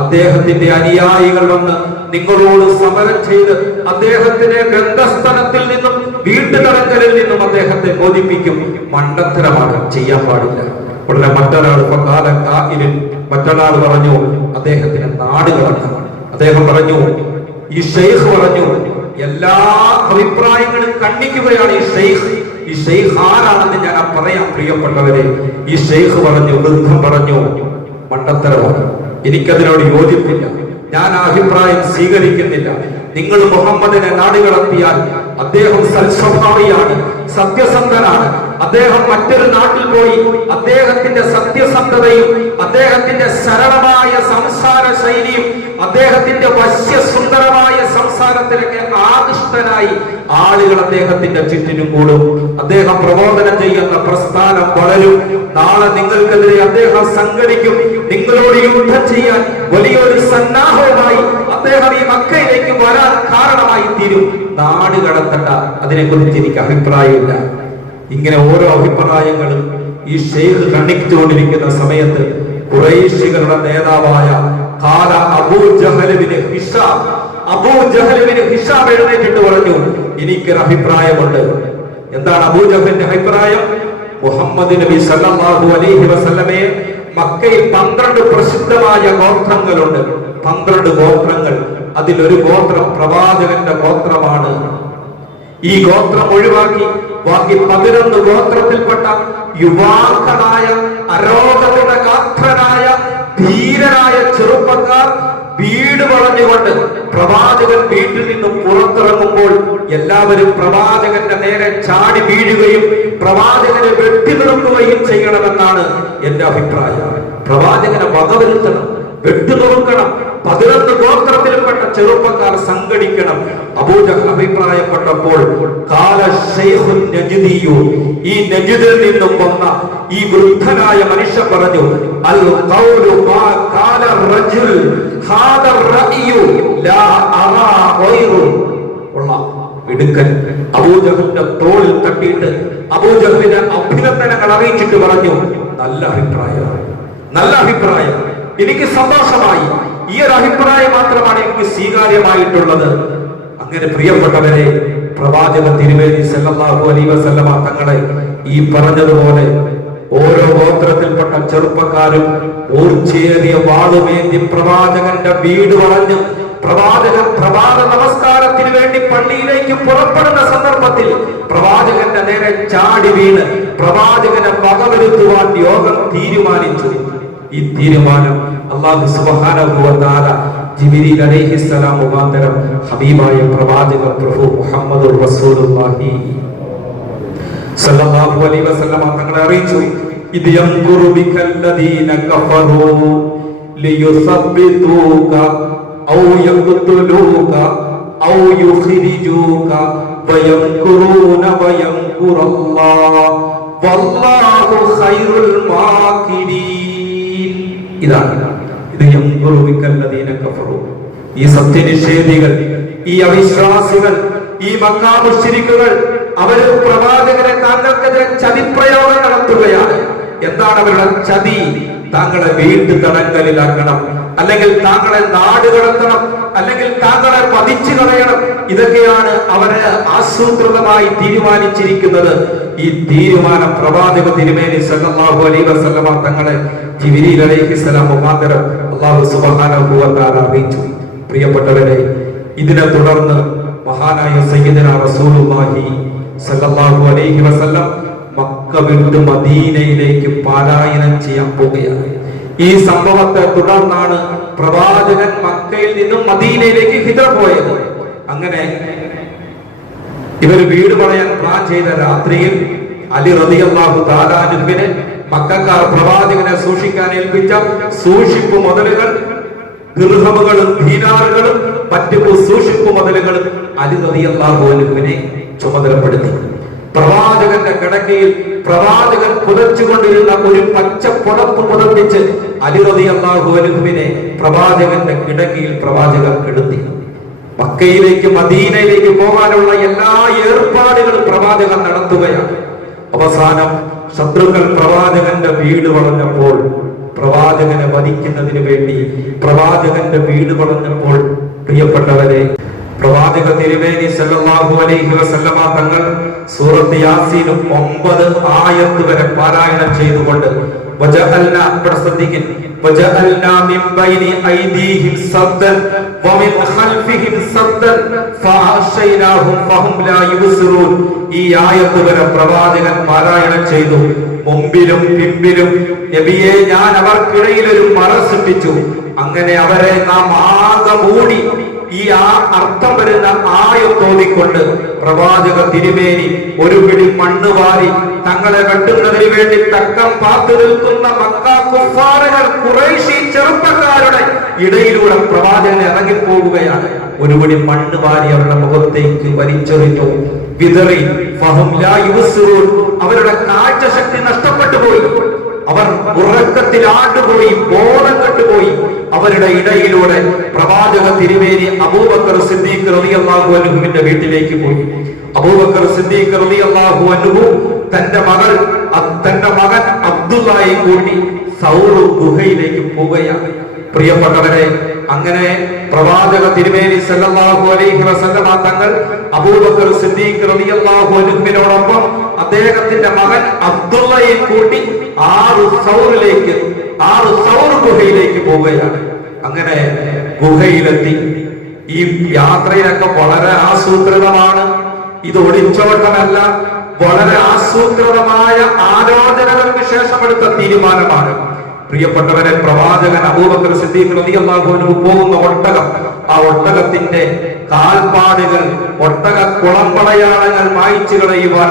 അദ്ദേഹത്തിന്റെ അനുയായികൾ വന്ന് നിങ്ങളോട് സമരം ചെയ്ത് അദ്ദേഹത്തിന്റെ ഗന്ധസ്ഥലത്തിൽ നിന്നും വീട്ടുതടങ്കലിൽ നിന്നും അദ്ദേഹത്തെ ബോധിപ്പിക്കും. മണ്ടത്തരമാണ്, ചെയ്യാൻ പാടില്ല. ഉടനെ മറ്റൊരാൾ പറഞ്ഞു, അദ്ദേഹത്തിന് നാട് കടക്കണം. അദ്ദേഹം പറഞ്ഞു, ഈ ഷെയ്ഖ് പറഞ്ഞു, എല്ലാ അഭിപ്രായങ്ങളും ഖണ്ഡിക്കുകയാണ് ഈ ഷെയ്ഖ്. ഈ ഷെയ്ഖ് ആരാണെന്ന് ഞാൻ പറയാം പ്രിയപ്പെട്ടവരെ. ഈ ഷെയ്ഖ് പറഞ്ഞു, വൃദ്ധം പറഞ്ഞു, മണ്ടത്തരമാണ്, എനിക്കതിനോട് യോജിപ്പില്ല, ഞാൻ ആ അഭിപ്രായം സ്വീകരിക്കുന്നില്ല. നിങ്ങൾ മുഹമ്മദിനെ നാടുകടത്തിയാൽ അദ്ദേഹം സൽസ്വഭാവിയാണ്, സത്യസന്ധനാണ്. അദ്ദേഹം മറ്റൊരു നാട്ടിൽ പോയി അദ്ദേഹത്തിന്റെ സത്യസന്ധതയും അദ്ദേഹത്തിന്റെ സരളമായ സംസാര ശൈലിയും അദ്ദേഹത്തിന്റെ വശ്യസുന്ദരമായ സംസാരത്തിലൊക്കെ ആകൃഷ്ടനായി ആളുകൾ അദ്ദേഹത്തിന്റെ ചുറ്റിനും കൂടും. അദ്ദേഹം പ്രബോധനം ചെയ്യുന്ന പ്രസ്ഥാനം വളരും. നാളെ നിങ്ങൾക്കെതിരെ അദ്ദേഹം സംഘടിക്കും. നിങ്ങളോട് യുദ്ധം ചെയ്യാൻ വലിയൊരു സന്നാഹവുമായി അദ്ദേഹം ഈ മക്കയിലേക്ക് വരാൻ കാരണമായി തീരും. നാട് കടത്തണ്ട, അതിനെക്കുറിച്ച് എനിക്ക് അഭിപ്രായമില്ല. ഇങ്ങനെ ഓരോ അഭിപ്രായങ്ങളും ഈ ഷെയ്ഖ് ഖണ്ഡിച്ചുകൊണ്ടിരിക്കുന്ന സമയത്ത് ഖുറൈശികളുടെ നേതാവായ അബൂ ജഹലിന് ഹിഷാം എഴുന്നേറ്റിട്ട് പറഞ്ഞു, എനിക്കൊരു അഭിപ്രായമുണ്ട്. എന്താണ് അബൂ ജഹലിന്റെ അഭിപ്രായം? മുഹമ്മദ് നബി സല്ലല്ലാഹു അലൈഹി വസല്ലമയെ മക്കയിൽ 12 പ്രസിദ്ധമായ ഗോത്രങ്ങളുണ്ട്. 12 ഗോത്രങ്ങൾ. അതിലൊരു ഗോത്രം പ്രവാചകന്റെ ഗോത്രമാണ്. ഈ ഗോത്രം ഒഴിവാക്കി ബാക്കി 11 ഗോത്രത്തിൽപ്പെട്ട യുവാക്കളായ അരോഗതയുടെ ഗാത്രനായ ധീരനായ ചെറുപ്പക്കാർ വീട് വളഞ്ഞുകൊണ്ട് പ്രവാചകൻ വീട്ടിൽ നിന്നും പുറത്തിറങ്ങുമ്പോൾ എല്ലാവരും പ്രവാചകന്റെ നേരെ ചാടി വീഴുകയും പ്രവാചകനെ വെട്ടിനിറുക്കുകയും ചെയ്യണമെന്നാണ് എന്റെ അഭിപ്രായം. പ്രവാചകനെ വകവരുത്തണം, വെട്ടുനുറുക്കണം. 11 ഗോത്രത്തിൽപ്പെട്ട ചെറുപ്പക്കാർ സംഘടിക്കണം. അബൂ ജഹൽ അഭിപ്രായപ്പെട്ടപ്പോൾ ഈ നജ്ദിൽ നിന്നും വന്ന ഈ വൃദ്ധനായ മനുഷ്യൻ പറഞ്ഞു, അൽ ഖൗലു മാ ഖാല റജുൽ ഹാദ റഅയു ലാ അറാ ഗൈറു. ഇടുക്കൻ അബൂ ജഹലിന്റെ തോളിൽ തട്ടിയിട്ട് അബൂ ജഹലിനെ അഭിനന്ദനങ്ങൾ അറിയിച്ചിട്ട് പറഞ്ഞു, നല്ല അഭിപ്രായം, നല്ല അഭിപ്രായം, എനിക്ക് സന്തോഷമായി. ഈ ഒരു അഭിപ്രായം മാത്രമാണ് എനിക്ക് സ്വീകാര്യമായിട്ടുള്ളത്. അങ്ങനെ പ്രിയപ്പെട്ടവരെ, പ്രവാചക തിരുമേനി സല്ലല്ലാഹു അലൈഹി വസല്ലമ തങ്ങളെ ഈ പറഞ്ഞതുപോലെ ഓരോ ഗോത്രത്തിൽപ്പെട്ട ചെറുപ്പക്കാരും ഊർച്ചയേറിയ വാളുമേന്തി പ്രവാചകന്റെ വീട് വളഞ്ഞ് പ്രവാചകൻ പ്രഭാത നമസ്കാരത്തിന് വേണ്ടി പള്ളിയിലേക്ക് പുറപ്പെടുന്ന സന്ദർഭത്തിൽ പ്രവാചകന്റെ നേരെ ചാടി വീണ് പ്രവാചകനെ വകവരുത്തുവാൻ യോഗം തീരുമാനിച്ചു. ഈ തീരുമാനം അല്ലാഹു സുബ്ഹാനഹു വ തആല ജിബ്രീൽ അലൈഹിസ്സലാം മുഖാന്തരം ഹബീബായ പ്രവാചക പ്രഭു മുഹമ്മദുർ റസൂലുള്ളാഹി സല്ലല്ലാഹു അലൈഹി വസല്ലം തങ്ങളെ അറിയിച്ചു, ഇത് യംകുറു ബികല്ലദീന കഫറൂ ലിയുസബ്ബിതൂക ഔ യഖ്തുലൂക ഔ യുഖ്രിജൂക വയംകുറൂന വയംകുറല്ലാഹ് വല്ലാഹു ഖൈറുൽ മാകിരീൻ. ഇതാണ് ഇത് യംകുറു ബികല്ലദീന കഫറൂ. ഈ സത്യനിഷേധികൾ, ഈ അവിശ്വാസികൾ, ഈ മക്കാ മുശ്രിക്കുകൾ, അവര് പ്രവാചകരെ താങ്കൾക്കെതിരെ ചതിപ്രയോഗം നടത്തുകയാണ്. എന്താണ് അവരുടെ ചതി? താങ്കളെ വീട്ടു തടങ്കലിലാക്കണം, അല്ലെങ്കിൽ താങ്കളെ നാട് കടത്തണം, അല്ലെങ്കിൽ താങ്കളെ പതിച്ചു കളയണം. ഇതൊക്കെയാണ് അവര് ആസൂത്രിതമായി തീരുമാനിച്ചിരിക്കുന്നത്. ഈ തീരുമാനം പ്രവാചക തിരുമേനി സല്ലല്ലാഹു അലൈഹി വസല്ലമ തങ്ങളെ ജിബ്രീൽ അലൈഹിസ്സലാം മുഖാന്തരം അല്ലാഹു സുബ്ഹാനഹു വ തആല അറിയിച്ചു. പ്രിയപ്പെട്ടവരെ, ഇതിനെ തുടർന്ന് മഹാനായ സയ്യിദുനാ റസൂലുള്ളാഹി സല്ലല്ലാഹു അലൈഹി വസല്ലം മക്ക വിട്ട് മദീനയിലേക്ക് പലായനം ചെയ്യാൻ പോവുകയാണ്. ഈ സംഭവത്തെ തുടർന്നാണ് പ്രവാചകൻ മക്കയിൽ നിന്നും മദീനയിലേക്ക് ഹിജ്റ പോയത്. അങ്ങനെ ഇവർ വീട് പണയാൻ പ്ലാൻ ചെയ്ത രാത്രിയിൽ അലി റളിയല്ലാഹു തആല അൻഹുവിനെ മക്കക്കാർ പ്രവാചകനെ സൂക്ഷിക്കാൻ ഏൽപ്പിച്ച സൂക്ഷിപ്പ് മുതലുകൾ, ദിർഹമുകളും ദീനാറുകളും മറ്റു സൂക്ഷിപ്പ് മുതലുകളും അലി റളിയല്ലാഹു അൻഹുവിനെ ചുമതലപ്പെടുത്തി. പ്രവാചകന്റെ കിടക്കയിൽ പ്രവാചകൻ പുതച്ചുകൊണ്ടിരുന്ന ഒരു പച്ച പുതപ്പ് പുതപ്പിച്ച് അലി റളിയല്ലാഹു അൻഹുവിനെ പ്രവാചകന്റെ കിടക്കയിൽ പ്രവാചകൻ കിടത്തി. മക്കയിലേക്ക് മദീനയിലേക്ക് പോകാനുള്ള എല്ലാ ഏർപ്പാടുകളും പ്രവാചകൻ നടത്തുകയാണ്. അവസാനം ശത്രുക്കൾ പ്രവാചകന്റെ വീട് വളഞ്ഞപ്പോൾ, പ്രവാചകനെ വധിക്കുന്നതിന് വേണ്ടി പ്രവാചകന്റെ വീട് വളഞ്ഞപ്പോൾ, പ്രിയപ്പെട്ടവരെ, പ്രവാചക തിരുമേനി സല്ലല്ലാഹു അലൈഹി വസല്ലമ തങ്ങൾ സൂറത്ത് യാസീനും 9 ആയത്ത് വരെ പാരായണം ചെയ്തുകൊണ്ട് വജഅൽനാ പ്രസദ്ദിഖിൻ വജഅൽനാ മിൻ ബൈനി ഐദീഹിം സദ്ദൻ വമിൻ ഖൽഫിഹിം സദ്ദൻ ഫഅശൈനാഹും ഫഹും ലാ യുബ്സിറൂൻ. ഈ ആയത്ത് വരെ പ്രവാചകൻ പാരായണം ചെയ്തു. മുമ്പിലും പിമ്പിലും നബിയെ ഞാൻ അവർക്കിടയിൽ ഒരു മറ സൃഷ്ടിച്ചു, അങ്ങനെ അവരെ നാം ആകെ മൂടി. ഈ അർത്ഥം വരുന്ന ആയത്തോതിക്കൊണ്ട് പ്രവാചക തിരുമേനി ഒരു പിടി മണ്ണ് വാരി തങ്ങളെ വെട്ടുന്നതിന് വേണ്ടി തക്കം പാത്തു നിൽക്കുന്ന മക്ക കുഫാറുകൾ, ഖുറൈശി ചെറുപ്പക്കാരുടെ ഇടയിലൂടെ പ്രവാചകൻ ഇറങ്ങിപ്പോവുകയാണ്. ഒരു പിടി മണ്ണ് വാരി അവരുടെ മുഖത്തേക്ക് വലിച്ചെറിഞ്ഞു, വിതറി. ഫഹും ലാ യുബ്സിറൂൻ. അവരുടെ കാഴ്ചശക്തി നഷ്ടപ്പെട്ടു പോയി. അവർ ഉറക്കത്തിൽ ആണ്ടുപോയി, ബോധം കെട്ടുപോയി. അവരുടെ ഇടയിലൂടെ പ്രവാചക തിരുമേനി അബൂബക്കർ സിദ്ദീഖ് റളിയല്ലാഹു അൻഹുവിന്റെ വീട്ടിലേക്ക് പോയി. അബൂബക്കർ സിദ്ദീഖ് റളിയല്ലാഹു അൻഹു തന്റെ മകൻ അബ്ദുള്ളയെ കൂട്ടി സൗർ ഗുഹയിലേക്ക് പോവുകയാണ്. പ്രിയപ്പെട്ടവരെ, അങ്ങനെ പ്രവാചക തിരുമേനി സല്ലല്ലാഹു അലൈഹി വസല്ലമ തങ്ങൾ അബൂബക്കർ സിദ്ദീഖ് റളിയല്ലാഹു അൻഹുവിനോടൊപ്പം അദ്ദേഹത്തിന്റെ മകൻ അബ്ദുള്ളയെ കൂട്ടി 6 സൗർ ഗുഹയിലേക്ക് പോവുകയാണ്. അങ്ങനെ ഗുഹയിലെത്തി. ഈ യാത്രയിലൊക്കെ വളരെ ആസൂത്രിതമാണ്. ഇത് ഒളിച്ചോട്ടമല്ല, വളരെ ആസൂത്രിതമായ ആലോചനകൾക്ക് ശേഷം എടുത്ത തീരുമാനമാണ്. പ്രിയപ്പെട്ടവരെ, പ്രവാചകൻ അബൂബക്കർ സിദ്ദീഖ് റളിയല്ലാഹു അൻഹു പോകുന്ന ഒട്ടകം, ആ ഒട്ടകത്തിന്റെ കാൽപ്പാടുകൾ, ഒട്ടക കുളമ്പടയാളങ്ങൾ മായ്ച്ചു കളയുവാൻ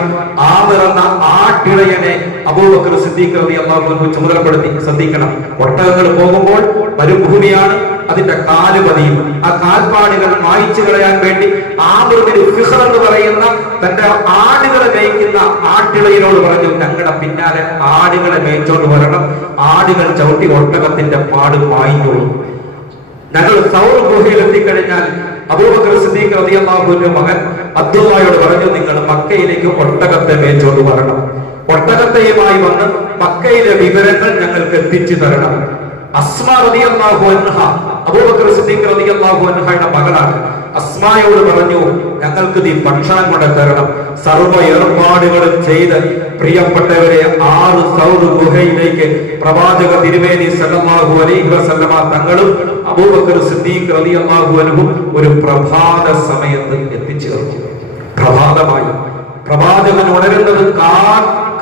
ആദരന്ന ആട്ടിടയനെ അബൂബക്കർ സിദ്ദീഖ് റളിയല്ലാഹു അൻഹു ചുമതലപ്പെടുത്തി. ശ്രദ്ധിക്കണം, ഒട്ടകങ്ങൾ പോകുമ്പോൾ മരുഭൂമിയാണ്, അതിന്റെ കാല് പതിയും. ആ കാൽപ്പാടുകൾ മായ്ച്ചു കളയാൻ വേണ്ടി ആമിറുബ്നു ഫിഖ്ർ എന്ന് പറയുന്ന തന്റെ ആടുകളെ മേയ്ക്കുന്ന ആട്ടിടയനോട് പറഞ്ഞു, ഞങ്ങളുടെ പിന്നാലെ ആടുകളെ മേയ്ച്ചോണ്ട് വരണം, ആടുകൾ ചവിട്ടി ഒട്ടകത്തിന്റെ പാട് മായ്ഞ്ഞോളൂ. ഞങ്ങൾ സൗർ ഗുഹയിൽ എത്തിക്കഴിഞ്ഞാൽ അബൂബക്കർ സിദ്ദീഖ് റളിയല്ലാഹു അൻഹു മകൻ അബ്ദുള്ളയോട് പറഞ്ഞു, നിങ്ങൾ മക്കയിലേക്ക് ഒട്ടകത്തെ മേയ്ച്ചോണ്ട് വരണം, ഒട്ടകത്തെയുമായി വന്ന് മക്കയിലെ വിവരങ്ങൾ ഞങ്ങൾക്ക് എത്തിച്ചു തരണം. അസ്മാ റളിയല്ലാഹു അൻഹ അബൂബക്കർ സിദ്ദീഖ് റളിയല്ലാഹു അൻഹയുടെ മകളാണ്. അസ്മായോട് പറഞ്ഞു, ഞങ്ങൾക്ക് നീ ഭക്ഷണം കൊണ്ട് തരണം. സർവ്വ ഏർപ്പാടുകളും ചെയ്ത് പ്രിയപ്പെട്ടവരെ 6 സൗർ ഗുഹയിലേക്ക് പ്രവാചക തിരുമേനി സല്ലല്ലാഹു അലൈഹി വസല്ലമ തങ്ങളും അബൂബക്കർ സിദ്ദീഖ് റളിയല്ലാഹു അൻഹു ഒരു പ്രഭാത സമയത്ത് എത്തിച്ചേർന്നു. പ്രഭാതമായി പ്രവാചകൻ ഉണരുന്നത്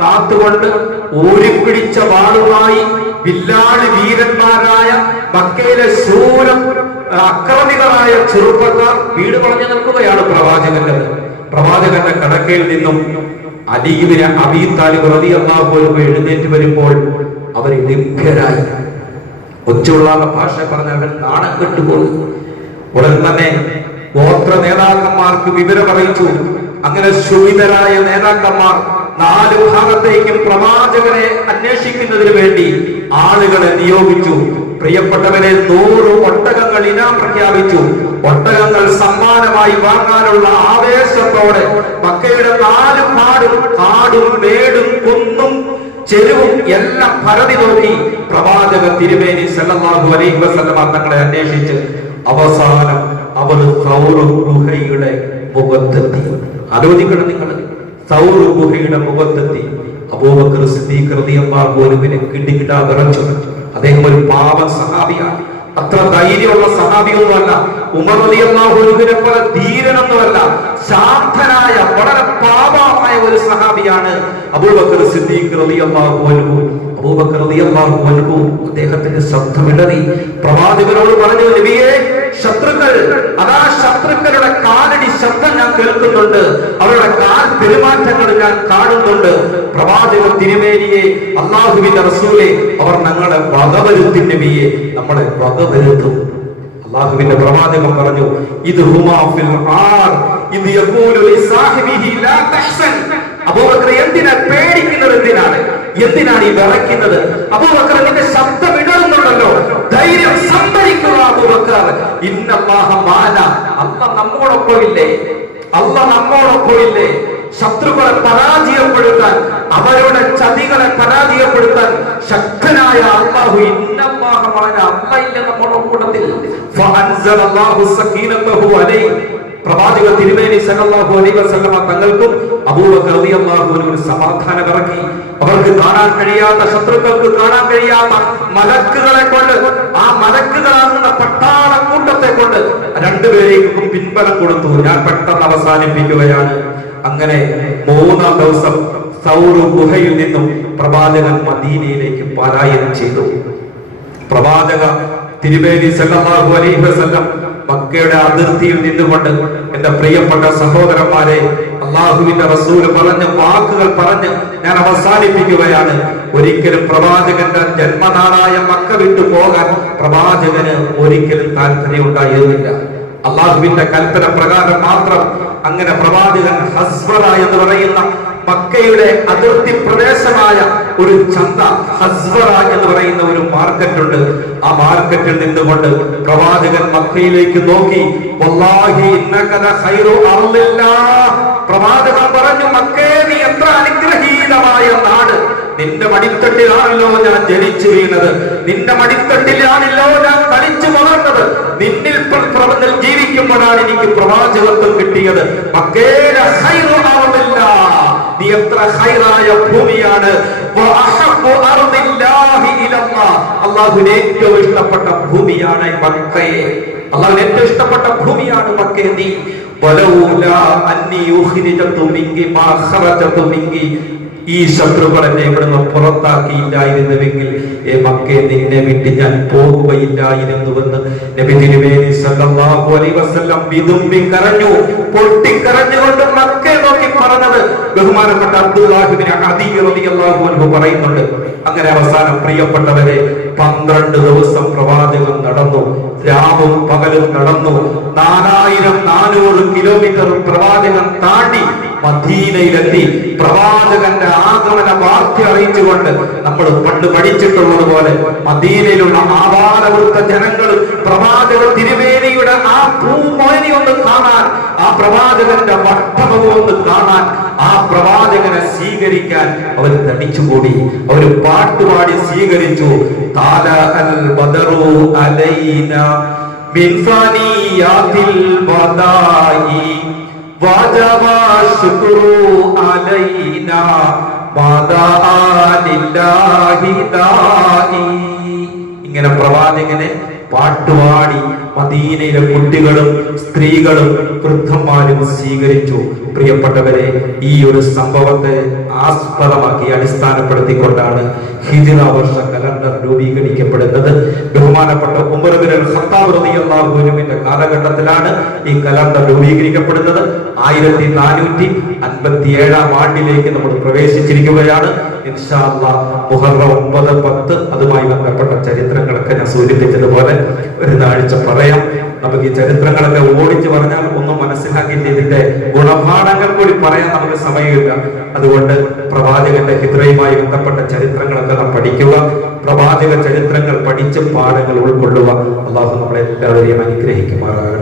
കാത്തുകൊണ്ട് ഓടിപ്പിടിച്ച വാളുമായി വില്ലാളി വീരന്മാരായ മക്കയിലെ ശൂരം അക്രമികളായ ചെറുപ്പക്കാർ വീട് പറഞ്ഞു നിൽക്കുകയാണ് പ്രവാചകന്റെ കടക്കയിൽ നിന്നും അലി ഇബ്നു അബീ താലിബ് റളിയല്ലാഹു അൻഹു എഴുന്നേറ്റ് വരുമ്പോൾ അവർ ലഭ്യരായി. ഒച്ചുള്ള ഭാഷ പറഞ്ഞവർ നാണം കെട്ടുപോയി. ഉടൻ തന്നെ ഗോത്ര നേതാക്കന്മാർക്ക് വിവരം അറിയിച്ചു. അങ്ങനെ ശുഭിതരായ നേതാക്കന്മാർ 4 ഭാഗത്തേക്കും പ്രവാചകനെ അന്വേഷിക്കുന്നതിന് വേണ്ടി ആളുകളെ നിയോഗിച്ചു. പ്രിയപ്പെട്ടവരെ, 100 ഒട്ടകങ്ങൾ ഇനാം പ്രഖ്യാപിച്ചു. ഒട്ടകങ്ങൾ സമ്മാനമായി വാങ്ങാനുള്ള ആവേശത്തോടെ മക്കയുടെ 4 പാടും, കാടും മേടും കുന്നും ചെരുവും എല്ലാം പരതി നോക്കി പ്രവാചക തിരുമേനി സല്ലല്ലാഹു അലൈഹി വസല്ലമ തങ്ങളെ അന്വേഷിച്ച് അവസാനം അവർ സൗർ ഗുഹയുടെ മുഖത്തെത്തി. ആലോചിക്കണം നിങ്ങൾ, സൗർ ഗുഹയുടെ മുഖത്തെത്തി. അബൂബക്കർ സിദ്ദീഖ് റളിയല്ലാഹു അൻഹുവിനെ കിടുകിടാ വിറച്ചു. അദ്ദേഹം ഒരു പാവ സഹാബിയാണ്. അത്ര ധൈര്യമുള്ള സഹാബിയൊന്നുമല്ല. ഉമർ റളിയല്ലാഹു അൻഹുവിനെ പോലെ ധീരനൊന്നുമല്ല. ശാന്തനായ വളരെ പാപമായ ഒരു സഹാബിയാണ് അബൂബക്കർ സിദ്ദീഖ് റളിയല്ലാഹു അൻഹു. അബൂബക്കർ റളിയല്ലാഹു അൻഹു അദ്ദേഹത്തിന്റെ ശബ്ദമിടറി പ്രവാചകനോട് പറഞ്ഞു, നബിയേ, ശത്രുക്കൾ, അതാ ശത്രുക്കളുടെ കാലടി ശബ്ദം ഞാൻ കേൾക്കുന്നുണ്ട്, അവരുടെ കാൽ പെരുമാറ്റങ്ങൾ ഞാൻ കാണുന്നുണ്ട്. പ്രവാചക തിരുമേനിയെ, അല്ലാഹുവിന്റെ റസൂലെ, അവർ ഞങ്ങളെ വകവരുത്തി നബിയെ, നമ്മളെ വകവരുത്തും. അല്ലാഹുവിന്റെ പ്രവാചകൻ പറഞ്ഞു, ഇത് ഹുമാ ഫിൽ ആർ ഇത് യഖൂലു ലിസാഹിബിഹി ലാ തഹ്സൻ. അബൂബക്കർ, എന്തിനാ പേടിക്കുന്നത്? എന്തിനാണ് ഈ വിറയ്ക്കുന്നത്? അബൂബക്കർ, നിന്റെ ശബ്ദം ഇടറുന്നുണ്ടല്ലോ, ധൈര്യം സംഭരിക്കുക അബൂബക്കർ. ഇന്നല്ലാഹ മാന, അല്ലാഹ് നമ്മോടൊപ്പമില്ലേ? അല്ലാഹ് നമ്മോടൊപ്പമില്ലേ? ശത്രുക്കളെ പരാജയപ്പെടുത്താൻ, അവരുടെ ചതികളെ പരാജയപ്പെടുത്താൻ ശക്തനായ അല്ലാഹു, ഇന്നല്ലാഹ മാന, അല്ലാഹ് ഇല്ല നമ്മുടെ കൂട്ടത്തിൽ. ഫഅൻസലല്ലാഹു സകീനതഹു അലൈഹി. പ്രവാചക തിരുമേനി സല്ലല്ലാഹു അലൈഹി വസല്ലമ തങ്ങൾക്കും അബൂബക്കർ റളിയല്ലാഹു അൻഹു സമാധാനം ഇറക്കി. അവർക്ക് കാണാൻ കഴിയാത്ത, ശത്രുക്കൾക്ക് കാണാൻ കഴിയാത്ത മലക്കുകളെ കൊണ്ട്, ആ മലക്കുകളാകുന്ന പട്ടാള കൂട്ടത്തെ കൊണ്ട് രണ്ടുപേരേക്കും പിൻബലം കൊടുത്തു. ഞാൻ പെട്ടെന്ന് അവസാനിപ്പിക്കുകയാണ്. അങ്ങനെ 3-ാം ദിവസം സൗർ ഗുഹയിൽ നിന്നും പ്രവാചകൻ മദീനയിലേക്ക് പലായനം ചെയ്തു. പ്രവാചക തിരുമേനി സല്ലല്ലാഹു അലൈഹി വസല്ലം മക്കയുടെ അതിർത്തിയിൽ നിന്നുകൊണ്ട്, എന്റെ പ്രിയപ്പെട്ട സഹോദരന്മാരെ, അല്ലാഹുവിന്റെ റസൂൽ പറഞ്ഞ വാക്കുകൾ പറഞ്ഞ് ഞാൻ അവസാനിപ്പിക്കുകയാണ്. ഒരിക്കലും പ്രവാചകന്റെ ജന്മനാടായ മക്ക വിട്ടു പോകാൻ പ്രവാചകന് ഒരിക്കലും താല്പര്യം ഉണ്ടായിരുന്നില്ല. അല്ലാഹുവിന്റെ കൽപ്പന പ്രകാരം മാത്രം അങ്ങനെ പ്രവാചകൻ ഹസ്വറ എന്ന് പറയുന്ന മക്കയുടെ അതിർത്തി പ്രദേശമായ ഒരു ചന്ത, ഹസ്വറ എന്ന് പറയുന്ന ഒരു മാർക്കറ്റ് ഉണ്ട്. ആ മാർക്കറ്റിൽ നിന്നുകൊണ്ട് പ്രവാചകൻ മക്കയിലേക്ക് നോക്കി. വല്ലാഹി ഇന്നക ലഖൈറു അർളില്ലാഹ്. പ്രവാചകൻ പറഞ്ഞു, മക്കേ, നീ എത്ര അനുഗ്രഹീതമായ നാട്. നിന്റെ മടിത്തട്ടിലാണല്ലോ ഞാൻ ജനിച്ചു വീണത്, നിന്റെ മടിത്തട്ടിലാണല്ലോ ഞാൻ കളിച്ചു വളർന്നത്, നിന്നിൽ ജീവിക്കുമ്പോഴാണ് എനിക്ക് പ്രവാചകത്വം കിട്ടിയത്. മക്കേ, ലഖൈറു അർളില്ലാഹ്, നീ എത്ര ഖൈറായ ഭൂമിയാണ്. അല്ലാഹുവിന് ഏറ്റവും ഇഷ്ടപ്പെട്ട ഭൂമിയാണ് മക്കയെ. അല്ലാഹുവിന് ഏറ്റവും ഇഷ്ടപ്പെട്ട ഭൂമിയാണ് മക്കയെ. നീ ഈ ശത്രുക്കൾ എന്നെ ഇവിടുന്ന് പുറത്താക്കിയില്ലായിരുന്നുവെങ്കിൽ മക്കേ, നിന്നെ വിട്ട് ഞാൻ പോകുകയില്ലായിരുന്നുവെന്ന് നബി തിരുമേനി സല്ലല്ലാഹു അലൈഹി വസല്ലം വിതുമ്പി കരഞ്ഞു. പൊട്ടിക്കരഞ്ഞുകൊണ്ട് മക്കയെ നോക്കി പറഞ്ഞത് ബഹുമാനപ്പെട്ട അബ്ദുല്ലാഹി ഇബ്നു അദീ റളിയല്ലാഹു അൻഹു പറയുന്നുണ്ട്. അങ്ങനെ അവസാനം പ്രിയപ്പെട്ടവരെ, 12 ദിവസം പ്രവാചകൻ നടന്നു, രാവും പകലും നടന്നു. 4400 കിലോമീറ്റർ പ്രവാചകൻ താണ്ടി മദീനയിലെത്തി. പ്രവാചകന്റെ ആഗമന വാർത്ത അറിയിച്ചുകൊണ്ട്, നമ്മൾ പണ്ട് പഠിച്ചിട്ടുള്ളത് പോലെ മദീനയിലുള്ള ആവാലവൃത്ത ജനങ്ങൾ പ്രവാചക തിരുമേനിയുടെ ആ പൂമോനി ഒന്ന് കാണാൻ, ആ പ്രവാചകന്റെ വട്ടമവും ഒന്ന് കാണാൻ, ആ പ്രവാചകനെ സ്വീകരിക്കാൻ അവർ തടിച്ചുകൂടി. അവർ പാട്ടുപാടി സ്വീകരിച്ചു. താല അൽ ബദറു അലൈന മിൻ ഫനിയാതിൽ വദായി വജബ ശുക്രു അലൈന വദാലില്ലാഹി ദായി. ഇങ്ങനെ പ്രവാചകനെ പാട്ടുപാടി മദീനയിലെ കുട്ടികളും സ്ത്രീകളും വൃദ്ധന്മാരും സ്വീകരിച്ചു. പ്രിയപ്പെട്ടവരെ, ഈ ഒരു സംഭവത്തെ ആസ്പദമാക്കി അടിസ്ഥാനപ്പെടുത്തിക്കൊണ്ടാണ് ഹിജ്റ വർഷ കലണ്ടർ രൂപീകരിക്കപ്പെടുന്നത്. ബഹുമാനപ്പെട്ട ഉമർ ഇബ്നുൽ ഖത്താബ് റളിയല്ലാഹു അൻഹുവിന്റെ കാലഘട്ടത്തിലാണ് ഈ കലണ്ടർ രൂപീകരിക്കപ്പെടുന്നത്. 1457-ാം ആണ്ടിലേക്ക് നമ്മൾ പ്രവേശിച്ചിരിക്കുകയാണ്. ഇൻഷാ അല്ലാഹ് മുഹറം 9, 10 അതുമായി ബന്ധപ്പെട്ട ചരിത്രങ്ങളൊക്കെ ഞാൻ സൂചിപ്പിച്ചതുപോലെ ഒരു നാഴ്ച പറയാം. നമുക്ക് ഈ ചരിത്രങ്ങളൊക്കെ ഓടിച്ചു പറഞ്ഞാൽ ഒന്നും മനസ്സിലാക്കിയിട്ട് ഇതിന്റെ ഗുണപാഠങ്ങൾ കൂടി പറയാൻ നമുക്ക് സമയമില്ല. അതുകൊണ്ട് പ്രവാചകന്റെ ഹിജ്റയുമായി ബന്ധപ്പെട്ട ചരിത്രങ്ങളൊക്കെ നാം പഠിക്കുക. പ്രവാചക ചരിത്രങ്ങൾ പഠിച്ച് പാഠങ്ങൾ ഉൾക്കൊള്ളുക. അല്ലാഹു നമ്മളെല്ലാവരെയും അനുഗ്രഹിക്കുമാറാകട്ടെ.